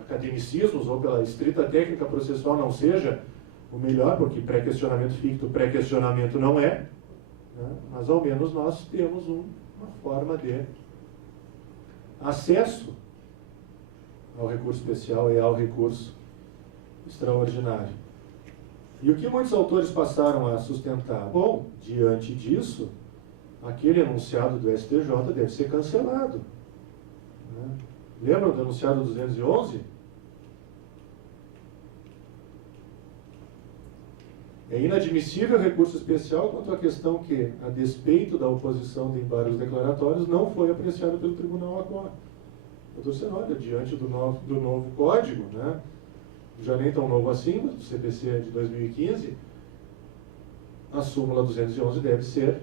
academicismo ou pela estrita técnica processual não seja o melhor, porque pré-questionamento ficto, pré-questionamento não é, né, mas ao menos nós temos uma forma de acesso ao recurso especial e ao recurso extraordinário. E o que muitos autores passaram a sustentar? Bom, diante disso, aquele enunciado do STJ deve ser cancelado. Né? Lembram do enunciado 211? É inadmissível o recurso especial quanto à questão que, a despeito da oposição de embargos declaratórios, não foi apreciada pelo Tribunal ACO. Doutor Senório, diante do novo código, né, já nem tão novo assim, mas do CPC de 2015, a súmula 211 deve ser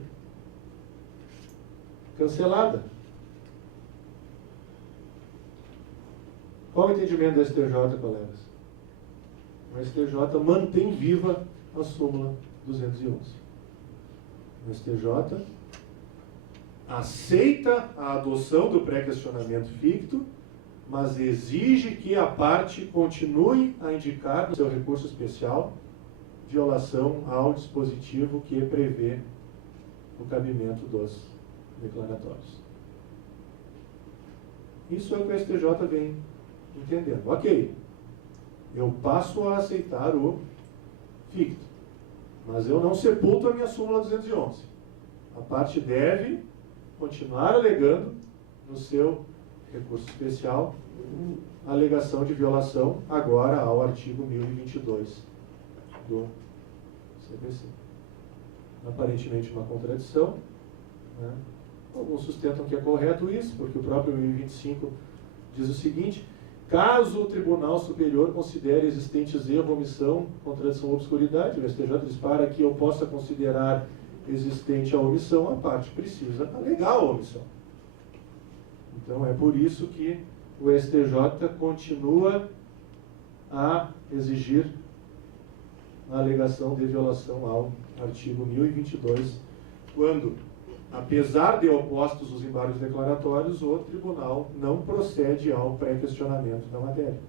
cancelada. Qual o entendimento do STJ, colegas? O STJ mantém viva a súmula 211. O STJ aceita a adoção do pré-questionamento ficto, mas exige que a parte continue a indicar no seu recurso especial violação ao dispositivo que prevê o cabimento dos declaratórios. Isso é o que o STJ vem entendendo. Ok, eu passo a aceitar o ficto, mas eu não sepulto a minha súmula 211. A parte deve continuar alegando no seu recurso especial a alegação de violação agora ao artigo 1022 do CPC. Aparentemente uma contradição, né? Alguns sustentam que é correto isso, porque o próprio 1025 diz o seguinte: caso o Tribunal Superior considere existentes erro, omissão, contradição ou obscuridade, o STJ diz, para que eu possa considerar existente a omissão, a parte precisa alegar a omissão. Então é por isso que o STJ continua a exigir a alegação de violação ao artigo 1022, quando, apesar de opostos os embargos declaratórios, o tribunal não procede ao pré-questionamento da matéria.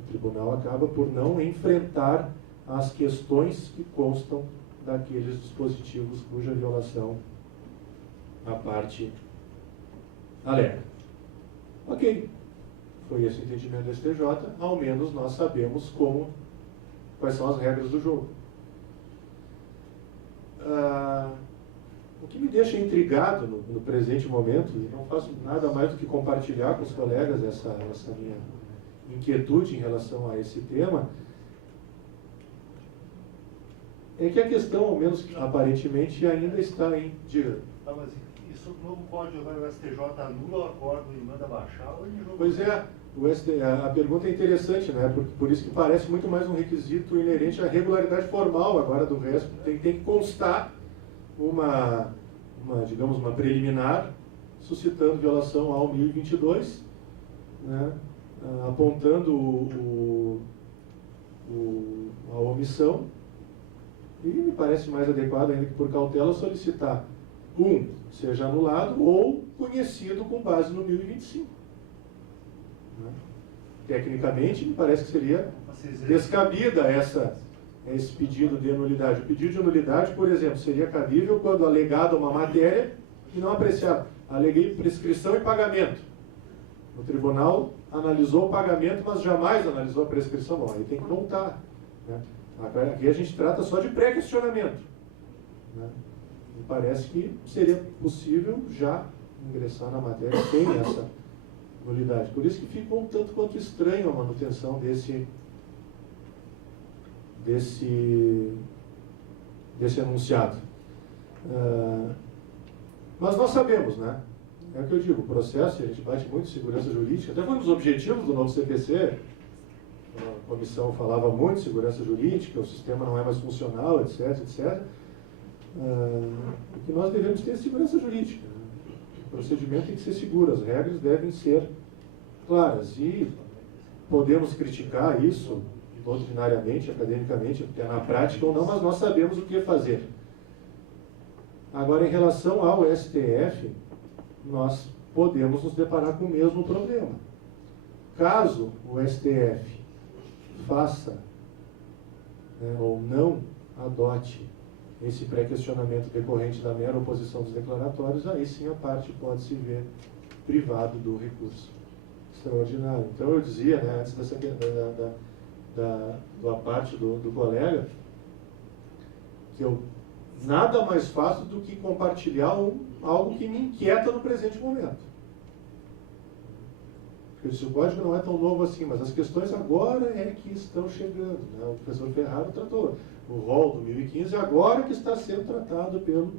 O tribunal acaba por não enfrentar as questões que constam daqueles dispositivos cuja violação a parte alega. Ok, foi esse o entendimento do STJ, ao menos nós sabemos quais são as regras do jogo. O que me deixa intrigado no presente momento, e não faço nada mais do que compartilhar com os colegas essa minha inquietude em relação a esse tema, é que a questão, ao menos aparentemente, ainda está em... Diga. Ah, mas isso no novo código o STJ anula o acordo e manda baixar ou ele joga? Pois é, a pergunta é interessante, né? Por isso que parece muito mais um requisito inerente à regularidade formal agora do resto. Tem que constar digamos, uma preliminar suscitando violação ao 1022, né? Apontando a omissão, e me parece mais adequado ainda que por cautela solicitar seja anulado ou conhecido com base no 1025. Né? Tecnicamente, me parece que seria descabida esse pedido de nulidade. O pedido de nulidade, por exemplo, seria cabível quando alegada uma matéria e não apreciada. Aleguei prescrição e pagamento. O tribunal analisou o pagamento, mas jamais analisou a prescrição. Bom, aí tem que voltar. Né? Aqui a gente trata só de pré-questionamento. Né? Me parece que seria possível já ingressar na matéria sem essa nulidade. Por isso que ficou um tanto quanto estranho a manutenção desse enunciado. Mas nós sabemos, né? É o que eu digo, o processo, a gente bate muito em segurança jurídica, até foi um dos objetivos do novo CPC, a comissão falava muito de segurança jurídica, o sistema não é mais funcional, etc, etc. O que nós devemos ter é segurança jurídica. Né? O procedimento tem que ser seguro, as regras devem ser claras. E podemos criticar isso doutrinariamente, academicamente, até na prática ou não, mas nós sabemos o que fazer. Agora, em relação ao STF, nós podemos nos deparar com o mesmo problema. Caso o STF faça, né, ou não adote esse pré-questionamento decorrente da mera oposição dos declaratórios, aí sim a parte pode se ver privado do recurso extraordinário. Então eu dizia, né, antes da parte do colega, que eu nada mais faço do que compartilhar algo que me inquieta no presente momento. Porque o código não é tão novo assim, mas as questões agora é que estão chegando. Né? O professor Ferraro tratou o rol do 1015, agora que está sendo tratado pelo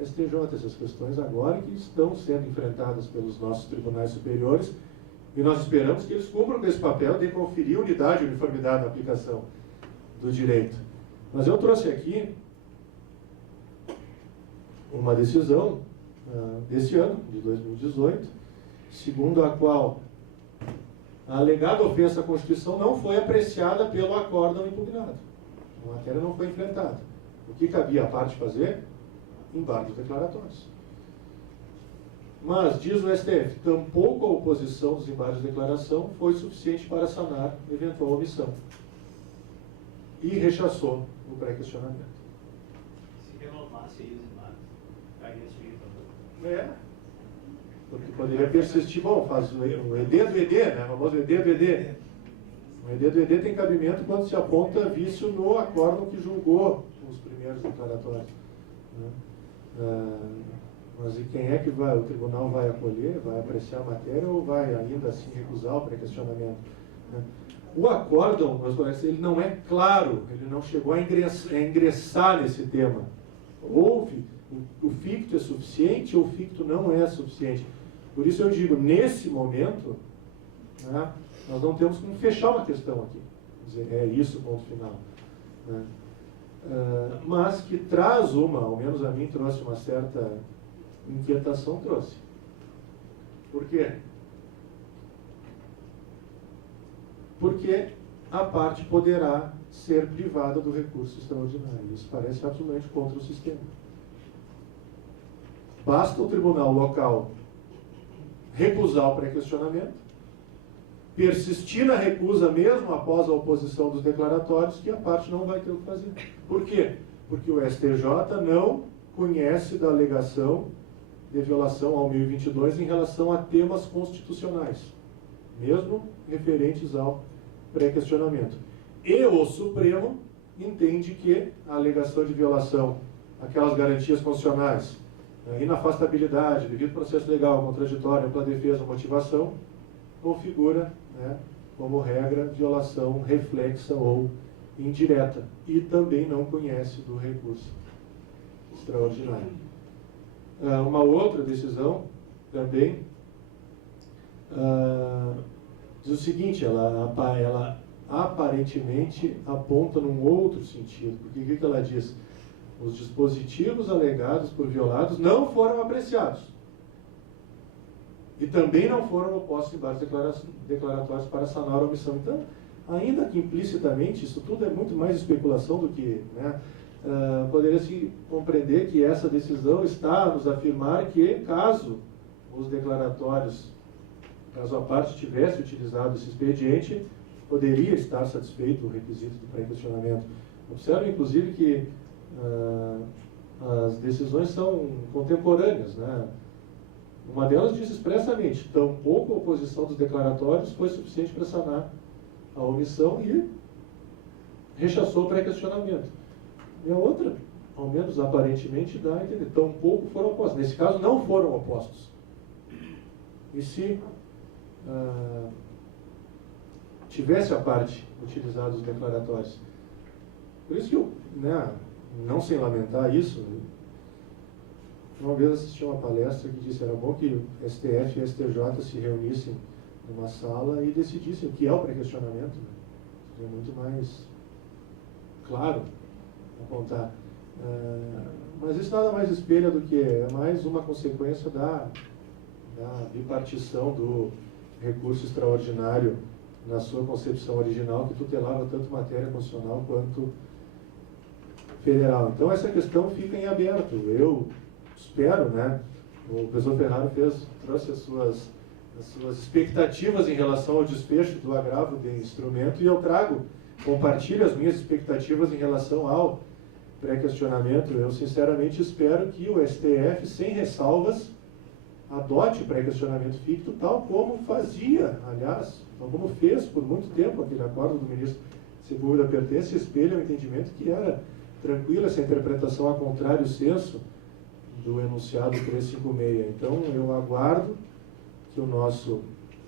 STJ. Essas questões agora que estão sendo enfrentadas pelos nossos tribunais superiores, e nós esperamos que eles cumpram com esse papel de conferir unidade e uniformidade na aplicação do direito. Mas eu trouxe aqui uma decisão desse ano, de 2018, segundo a qual a alegada ofensa à Constituição não foi apreciada pelo acórdão impugnado. A matéria não foi enfrentada. O que cabia à parte fazer? Embargos declaratórios. Mas, diz o STF, tampouco a oposição dos embargos de declaração foi suficiente para sanar eventual omissão. E rechaçou o pré-questionamento. Se renovasse aí os embargos. cair esse aí, Porque poderia persistir, bom, faz o ED do ED, né? O famoso ED do ED. O ED do ED tem cabimento quando se aponta vício no acórdão que julgou os primeiros declaratórios. Né? Mas e quem é que vai? O tribunal vai acolher, vai apreciar a matéria ou vai ainda assim recusar o pré-questionamento? Né? O acórdão, meus colegas, ele não é claro, ele não chegou a ingressar nesse tema. Houve, o ficto é suficiente ou o ficto não é suficiente. Por isso eu digo, nesse momento, né, nós não temos como fechar uma questão aqui. Quer dizer, é isso, ponto final. Né? Mas que traz ao menos a mim trouxe uma certa inquietação, trouxe. Por quê? Porque a parte poderá ser privada do recurso extraordinário. Isso parece absolutamente contra o sistema. Basta o tribunal local recusar o pré-questionamento, persistir na recusa mesmo após a oposição dos declaratórios, que a parte não vai ter o que fazer. Por quê? Porque o STJ não conhece da alegação de violação ao 1022 em relação a temas constitucionais, mesmo referentes ao pré-questionamento. E o Supremo entende que a alegação de violação àquelas garantias constitucionais, inafastabilidade, devido processo legal, contraditório, ampla defesa, motivação, configura, né, como regra, violação reflexa ou indireta. E também não conhece do recurso extraordinário. Uma outra decisão também diz o seguinte, ela aparentemente aponta num outro sentido. Porque o que ela diz? Os dispositivos alegados por violados não foram apreciados. E também não foram opostos em vários declaratórios para sanar a omissão. Então, ainda que implicitamente, isso tudo é muito mais especulação do que... Né, poderia-se compreender que essa decisão está a nos afirmar que, caso os declaratórios, caso a parte tivesse utilizado esse expediente, poderia estar satisfeito o requisito do pré-questionamento. Observe, inclusive, que as decisões são contemporâneas, né? Uma delas diz expressamente, tampouco a oposição dos declaratórios foi suficiente para sanar a omissão e rechaçou o pré-questionamento. E a outra, ao menos aparentemente, dá a entender, tampouco foram opostos. Nesse caso, não foram opostos. E se tivesse a parte utilizado os declaratórios? Por isso que eu, né, não sem lamentar isso, uma vez assisti uma palestra que disse que era bom que o STF e o STJ se reunissem numa sala e decidissem o que é o pré-questionamento. Né? Seria muito mais claro apontar. Mas isso nada mais espelha do que é mais uma consequência da bipartição do recurso extraordinário na sua concepção original, que tutelava tanto matéria constitucional quanto federal. Então essa questão fica em aberto. Eu espero, né? O professor Ferraro trouxe as suas expectativas em relação ao desfecho do agravo de instrumento, e eu compartilho as minhas expectativas em relação ao pré-questionamento. Eu sinceramente espero que o STF, sem ressalvas, adote o pré-questionamento ficto, tal como fazia, aliás, tal como fez por muito tempo aquele acordo do ministro Sepúlveda Pertence, espelha o entendimento que era tranquila essa interpretação a contrário senso do enunciado 356. Então, eu aguardo que o nosso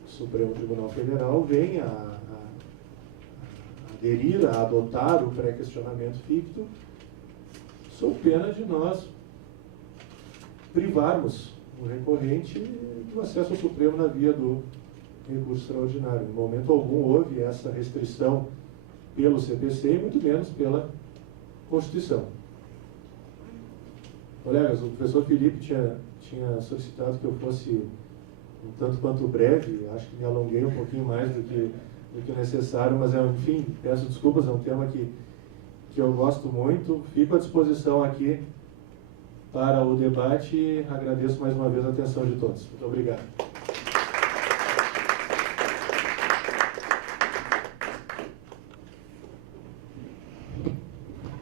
Supremo Tribunal Federal venha a aderir, a adotar o pré-questionamento ficto, sob pena de nós privarmos o recorrente do acesso ao Supremo na via do recurso extraordinário. Em momento algum houve essa restrição pelo CPC e muito menos pela Constituição. Colegas, o professor Felipe tinha solicitado que eu fosse um tanto quanto breve, acho que me alonguei um pouquinho mais do que necessário, mas enfim, peço desculpas, é um tema que eu gosto muito, fico à disposição aqui para o debate e agradeço mais uma vez a atenção de todos. Muito obrigado.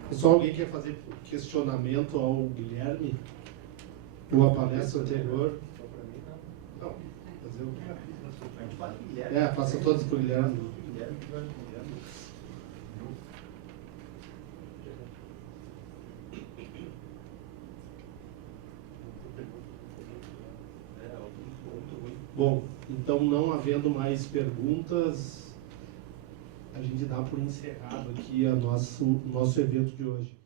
Pessoal, alguém quer fazer questionamento ao Guilherme? ou a palestra anterior. Não, fazer o... passa todos para o Guilherme. Bom, então não havendo mais perguntas, a gente dá por encerrado aqui o nosso evento de hoje.